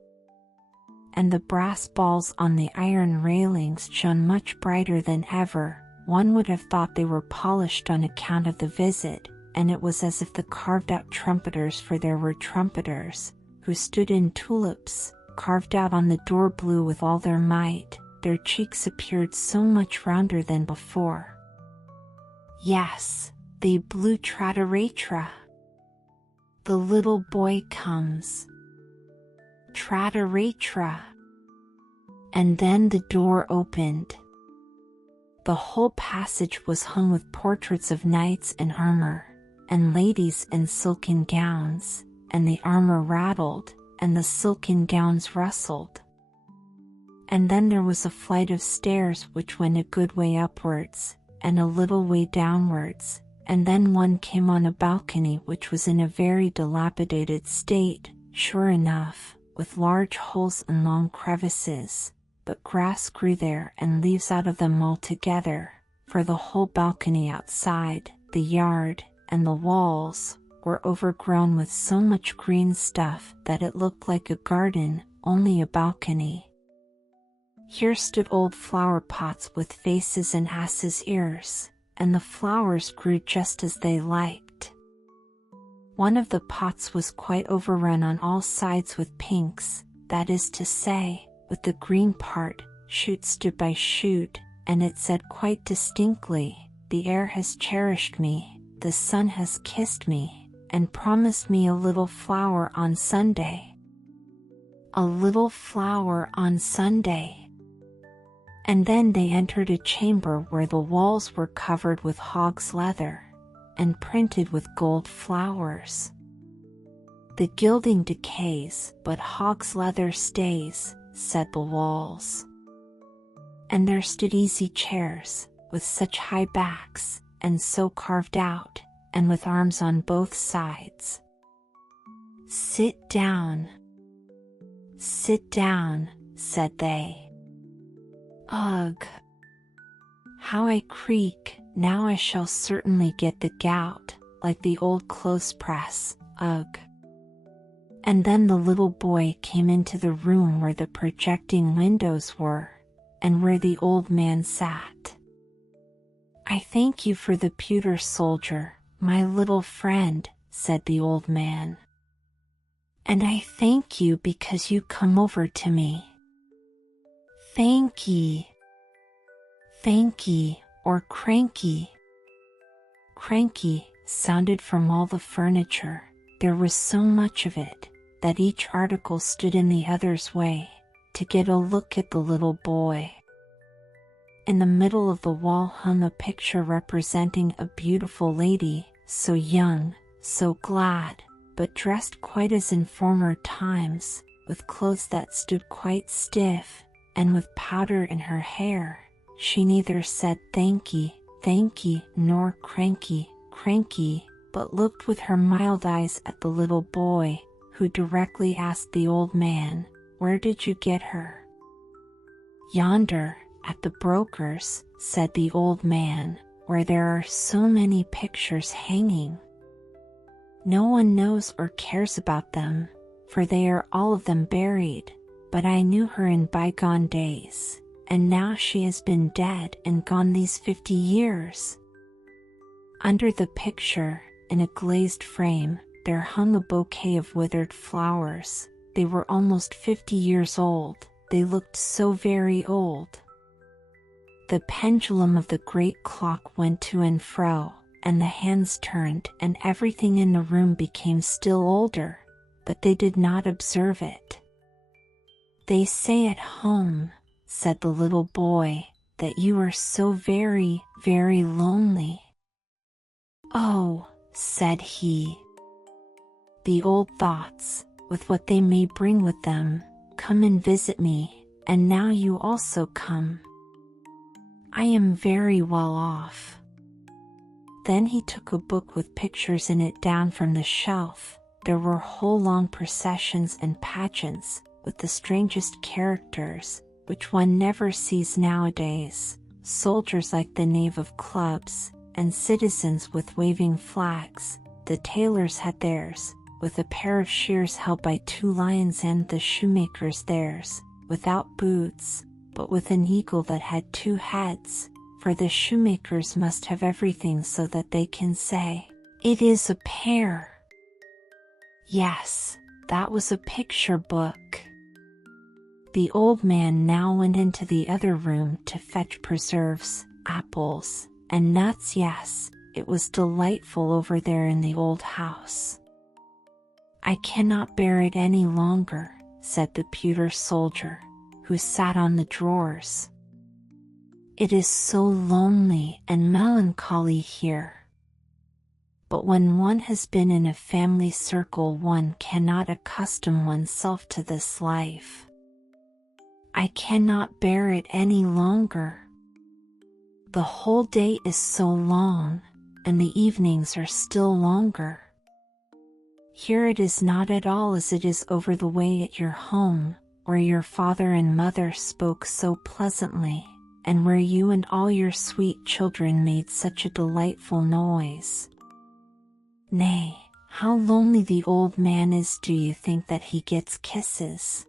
And the brass balls on the iron railings shone much brighter than ever. One would have thought they were polished on account of the visit, and it was as if the carved-out trumpeters, for there were trumpeters, who stood in tulips, carved out on the door, blew with all their might. Their cheeks appeared so much rounder than before. Yes, they blew trateratra. The little boy comes. Trateratra. And then the door opened. The whole passage was hung with portraits of knights in armor, and ladies in silken gowns, and the armor rattled, and the silken gowns rustled. And then there was a flight of stairs which went a good way upwards, and a little way downwards, and then one came on a balcony which was in a very dilapidated state, sure enough, with large holes and long crevices, but grass grew there and leaves out of them altogether, for the whole balcony outside, the yard, and the walls, were overgrown with so much green stuff that it looked like a garden, only a balcony. Here stood old flower pots with faces and asses' ears, and the flowers grew just as they liked. One of the pots was quite overrun on all sides with pinks, that is to say, with the green part, shoot stood by shoot, and it said quite distinctly, "The air has cherished me, the sun has kissed me, and promised me a little flower on Sunday." A little flower on Sunday. And then they entered a chamber where the walls were covered with hog's leather, and printed with gold flowers. "The gilding decays, but hog's leather stays," said the walls. And there stood easy chairs, with such high backs, and so carved out, and with arms on both sides. "Sit down. Sit down," said they. Ugh! How I creak, now I shall certainly get the gout, like the old clothes press, ugh! And then the little boy came into the room where the projecting windows were, and where the old man sat. "I thank you for the pewter soldier, my little friend," said the old man. "And I thank you because you come over to me. Thank ye. Thank ye, or cranky." Cranky sounded from all the furniture. There was so much of it, that each article stood in the other's way, to get a look at the little boy. In the middle of the wall hung a picture representing a beautiful lady, so young, so glad, but dressed quite as in former times, with clothes that stood quite stiff, and with powder in her hair. She neither said thank ye, nor cranky, cranky, but looked with her mild eyes at the little boy, who directly asked the old man, "Where did you get her?" "Yonder, at the broker's," said the old man, "where there are so many pictures hanging. No one knows or cares about them, for they are all of them buried, but I knew her in bygone days, and now she has been dead and gone these 50 years. Under the picture, in a glazed frame, there hung a bouquet of withered flowers. They were almost 50 years old. They looked so very old. The pendulum of the great clock went to and fro, and the hands turned, and everything in the room became still older, but they did not observe it. They say at home," said the little boy, "that you are so very, very lonely." "Oh," said he, "the old thoughts, with what they may bring with them, come and visit me, and now you also come. I am very well off." Then he took a book with pictures in it down from the shelf. There were whole long processions and pageants, with the strangest characters, which one never sees nowadays, soldiers like the knave of clubs, and citizens with waving flags. The tailors had theirs, with a pair of shears held by 2 lions, and the shoemakers theirs, without boots, but with an eagle that had 2 heads, for the shoemakers must have everything so that they can say, "It is a pair." Yes, that was a picture book. The old man now went into the other room to fetch preserves, apples, and nuts. Yes, it was delightful over there in the old house. "I cannot bear it any longer," said the pewter soldier, who sat on the drawers. "It is so lonely and melancholy here. But when one has been in a family circle, one cannot accustom oneself to this life. I cannot bear it any longer. The whole day is so long, and the evenings are still longer. Here it is not at all as it is over the way at your home, where your father and mother spoke so pleasantly, and where you and all your sweet children made such a delightful noise. Nay, how lonely the old man is. Do you think that he gets kisses?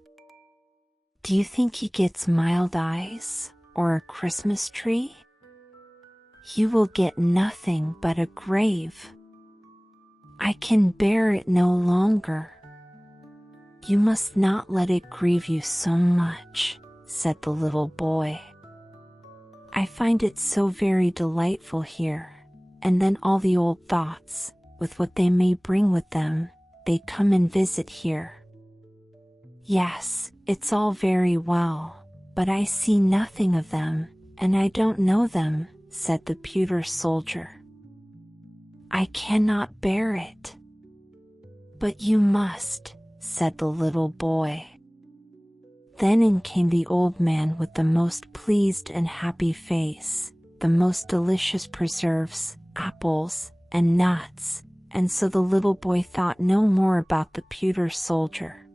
Do you think he gets mild eyes, or a Christmas tree? He will get nothing but a grave. I can bear it no longer." "You must not let it grieve you so much," said the little boy. "I find it so very delightful here, and then all the old thoughts, with what they may bring with them, they come and visit here. Yes, it's all very well, but I see nothing of them, and I don't know them," said the pewter soldier. "I cannot bear it." "But you must," said the little boy. Then in came the old man with the most pleased and happy face, the most delicious preserves, apples, and nuts, and so the little boy thought no more about the pewter soldier.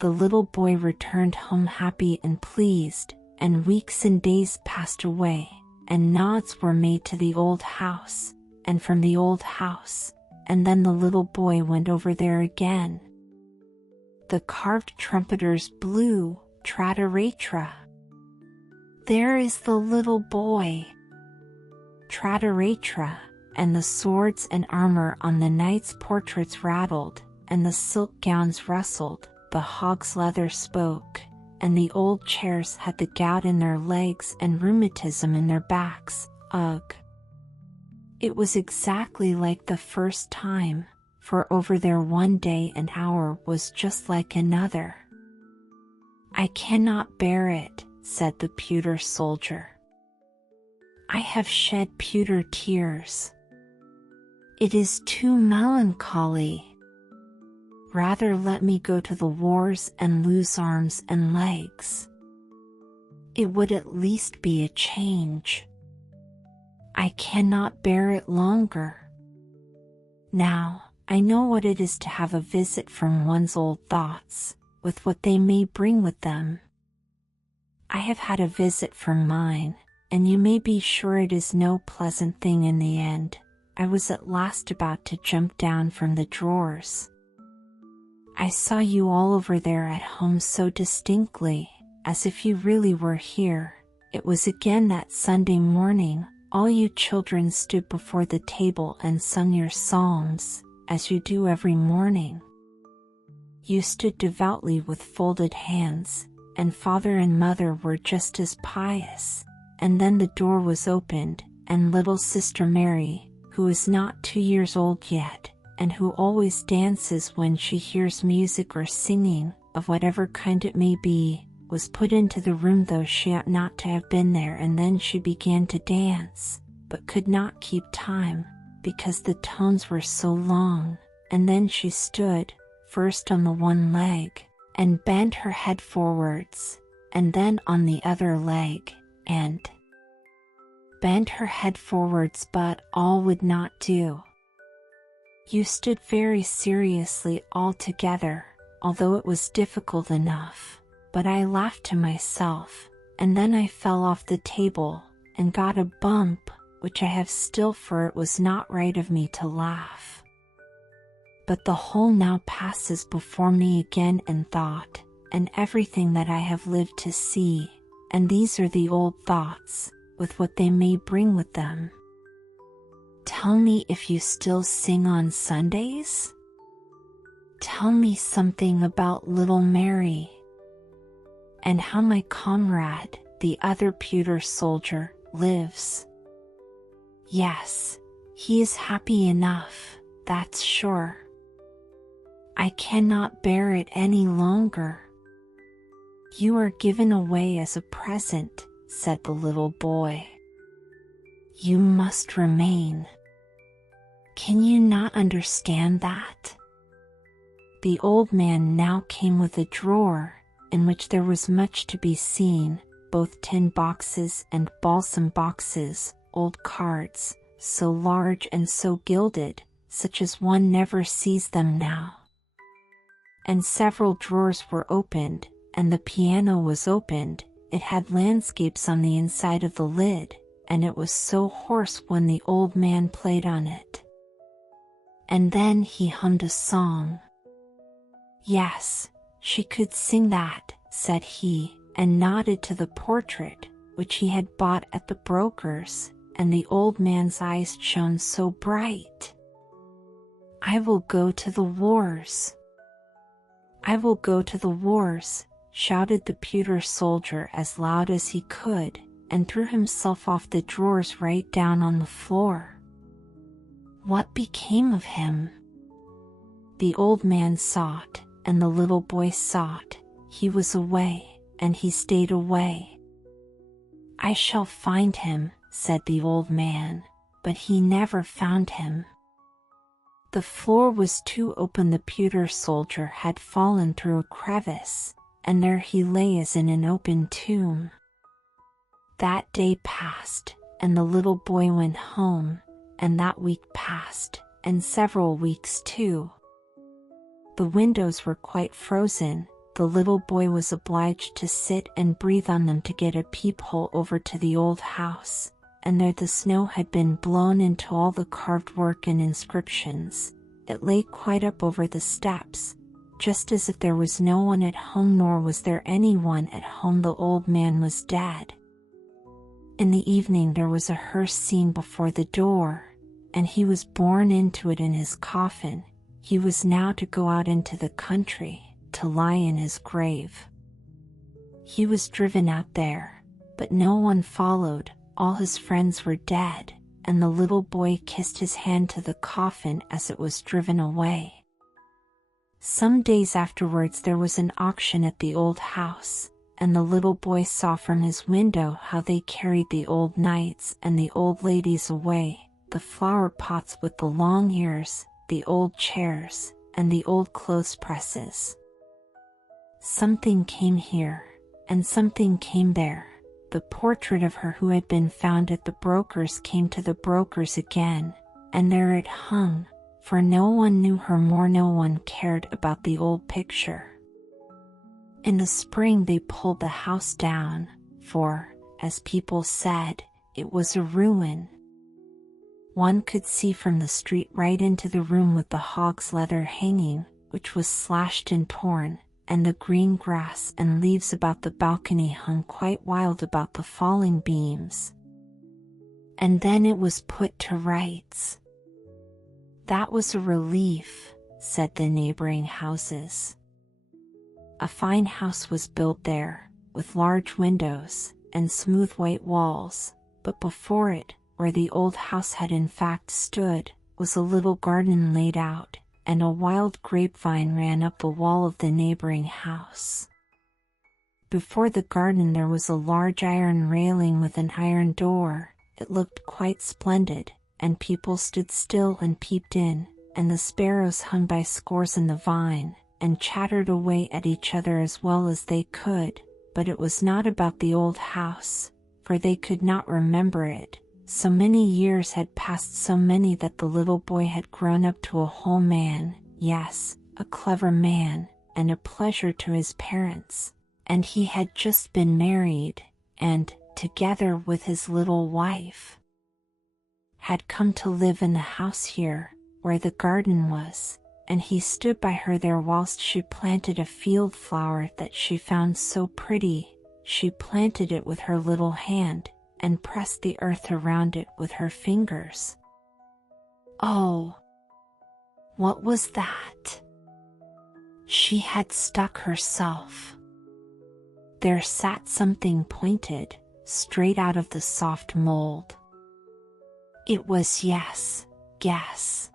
The little boy returned home happy and pleased, and weeks and days passed away, and nods were made to the old house, and from the old house, and then the little boy went over there again. the carved trumpeters blew, Trataratra. There is the little boy, Trataratra, and the swords and armor on the knights' portraits rattled, and the silk gowns rustled, the hog's leather spoke, and the old chairs had the gout in their legs and rheumatism in their backs. Ugh! It was exactly like the first time, for over there one day an hour was just like another. I cannot bear it, said the pewter soldier. I have shed pewter tears. It is too melancholy. Rather let me go to the wars and lose arms and legs. It would at least be a change. I cannot bear it longer. Now, I know what it is to have a visit from one's old thoughts, with what they may bring with them. I have had a visit from mine, and you may be sure it is no pleasant thing in the end. I was at last about to jump down from the drawers. I saw you all over there at home so distinctly, as if you really were here. It was again that Sunday morning. All you children stood before the table and sung your psalms, as you do every morning. You stood devoutly with folded hands, and father and mother were just as pious, and then the door was opened, and little Sister Mary, who is not 2 years old yet, and who always dances when she hears music or singing, of whatever kind it may be, was put into the room though she ought not to have been there, and then she began to dance, but could not keep time, because the tones were so long, and then she stood, first on the one leg, and bent her head forwards, and then on the other leg, and bent her head forwards, but all would not do. You stood very seriously all together, although it was difficult enough. But I laughed to myself, and then I fell off the table, and got a bump, which I have still, for it was not right of me to laugh. But the whole now passes before me again in thought, and everything that I have lived to see, and these are the old thoughts, with what they may bring with them. Tell me if you still sing on Sundays? Tell me something about little Mary, and how my comrade, the other pewter soldier, lives. Yes, he is happy enough, that's sure. I cannot bear it any longer. You are given away as a present, said the little boy. You must remain. Can you not understand that? The old man now came with a drawer, in which there was much to be seen, both tin boxes and balsam boxes, old cards, so large and so gilded, such as one never sees them now. And several drawers were opened, and the piano was opened. It had landscapes on the inside of the lid, and it was so hoarse when the old man played on it. And then he hummed a song. Yes, she could sing that, said he, and nodded to the portrait, which he had bought at the broker's, and the old man's eyes shone so bright. I will go to the wars. I will go to the wars, shouted the pewter soldier as loud as he could, and threw himself off the drawers right down on the floor. What became of him? The old man sought, and the little boy sought. He was away, and he stayed away. I shall find him, said the old man, but he never found him. The floor was too open. The pewter soldier had fallen through a crevice, and there he lay as in an open tomb. That day passed, and the little boy went home, and that week passed, and several weeks too. The windows were quite frozen. The little boy was obliged to sit and breathe on them to get a peephole over to the old house, and there the snow had been blown into all the carved work and inscriptions. It lay quite up over the steps, just as if there was no one at home, nor was there anyone at home. The old man was dead. In the evening there was a hearse seen before the door, and he was borne into it in his coffin. He was now to go out into the country, to lie in his grave. He was driven out there, but no one followed. All his friends were dead, and the little boy kissed his hand to the coffin as it was driven away. Some days afterwards there was an auction at the old house, and the little boy saw from his window how they carried the old knights and the old ladies away, the flower pots with the long ears, the old chairs, and the old clothes presses. Something came here, and something came there. The portrait of her who had been found at the broker's came to the broker's again, and there it hung, for no one knew her more, no one cared about the old picture. In the spring they pulled the house down, for, as people said, it was a ruin. One could see from the street right into the room with the hog's leather hanging, which was slashed and torn, and the green grass and leaves about the balcony hung quite wild about the falling beams. And then it was put to rights. That was a relief, said the neighboring houses. A fine house was built there, with large windows and smooth white walls, but before it, where the old house had in fact stood, was a little garden laid out, and a wild grapevine ran up the wall of the neighboring house. Before the garden there was a large iron railing with an iron door. It looked quite splendid, and people stood still and peeped in, and the sparrows hung by scores in the vine, and chattered away at each other as well as they could. But it was not about the old house, for they could not remember it. So many years had passed, so many, that the little boy had grown up to a whole man, yes, a clever man, and a pleasure to his parents, and he had just been married, and, together with his little wife, had come to live in the house here, where the garden was, and he stood by her there whilst she planted a field flower that she found so pretty. She planted it with her little hand, and pressed the earth around it with her fingers. Oh! What was that? She had stuck herself. There sat something pointed, straight out of the soft mold. It was, yes, guess.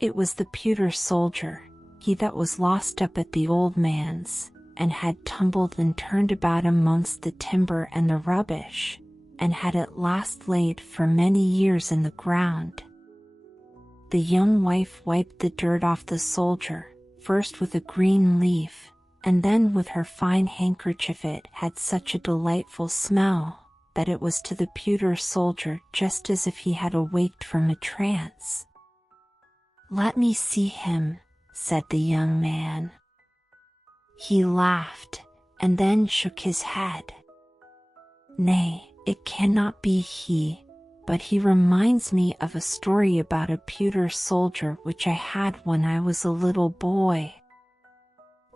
It was the pewter soldier, he that was lost up at the old man's, and had tumbled and turned about amongst the timber and the rubbish, and had at last laid for many years in the ground. The young wife wiped the dirt off the soldier, first with a green leaf, and then with her fine handkerchief. It had such a delightful smell, that it was to the pewter soldier just as if he had awaked from a trance. "Let me see him," said the young man. He laughed, and then shook his head. "Nay, it cannot be he, but he reminds me of a story about a pewter soldier which I had when I was a little boy."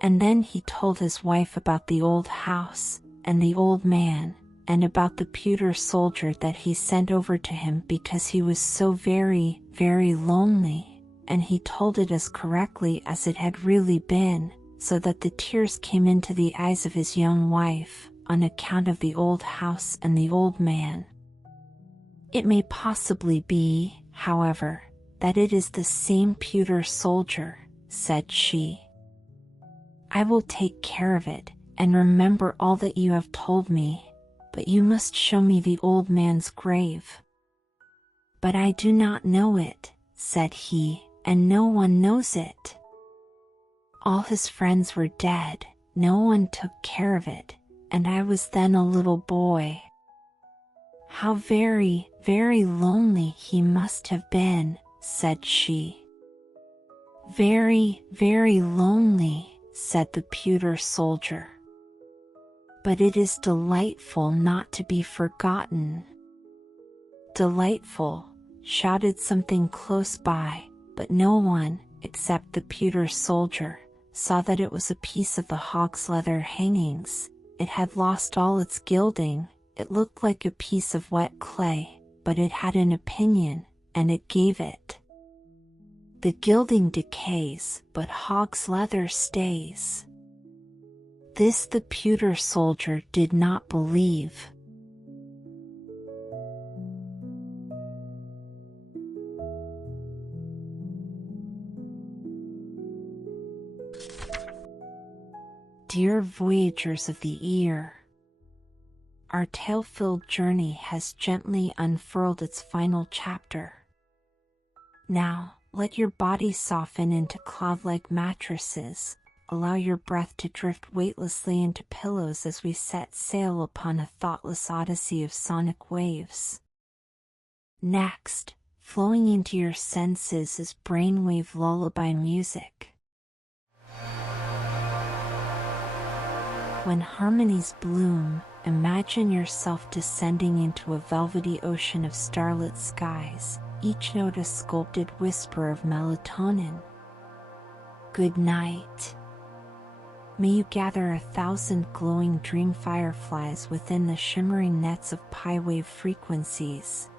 And then he told his wife about the old house, and the old man, and about the pewter soldier that he sent over to him because he was so very, very lonely, and he told it as correctly as it had really been, so that the tears came into the eyes of his young wife, on account of the old house and the old man. "It may possibly be, however, that it is the same pewter soldier," said she. "I will take care of it, and remember all that you have told me, but you must show me the old man's grave." "But I do not know it," said he, "and no one knows it. All his friends were dead, no one took care of it, and I was then a little boy. How very, very lonely he must have been," said she. "Very, very lonely," said the pewter soldier. "But it is delightful not to be forgotten." "Delightful," shouted something close by, but no one, except the pewter soldier, saw that it was a piece of the hog's leather hangings. It had lost all its gilding. It looked like a piece of wet clay, but it had an opinion, and it gave it. The gilding decays, but hog's leather stays. This the pewter soldier did not believe. Dear voyagers of the ear, our tale-filled journey has gently unfurled its final chapter. Now, let your body soften into cloud-like mattresses. Allow your breath to drift weightlessly into pillows as we set sail upon a thoughtless odyssey of sonic waves. Next, flowing into your senses is brainwave lullaby music. When harmonies bloom, imagine yourself descending into a velvety ocean of starlit skies, each note a sculpted whisper of melatonin. Good night. May you gather 1,000 glowing dream fireflies within the shimmering nets of pi wave frequencies.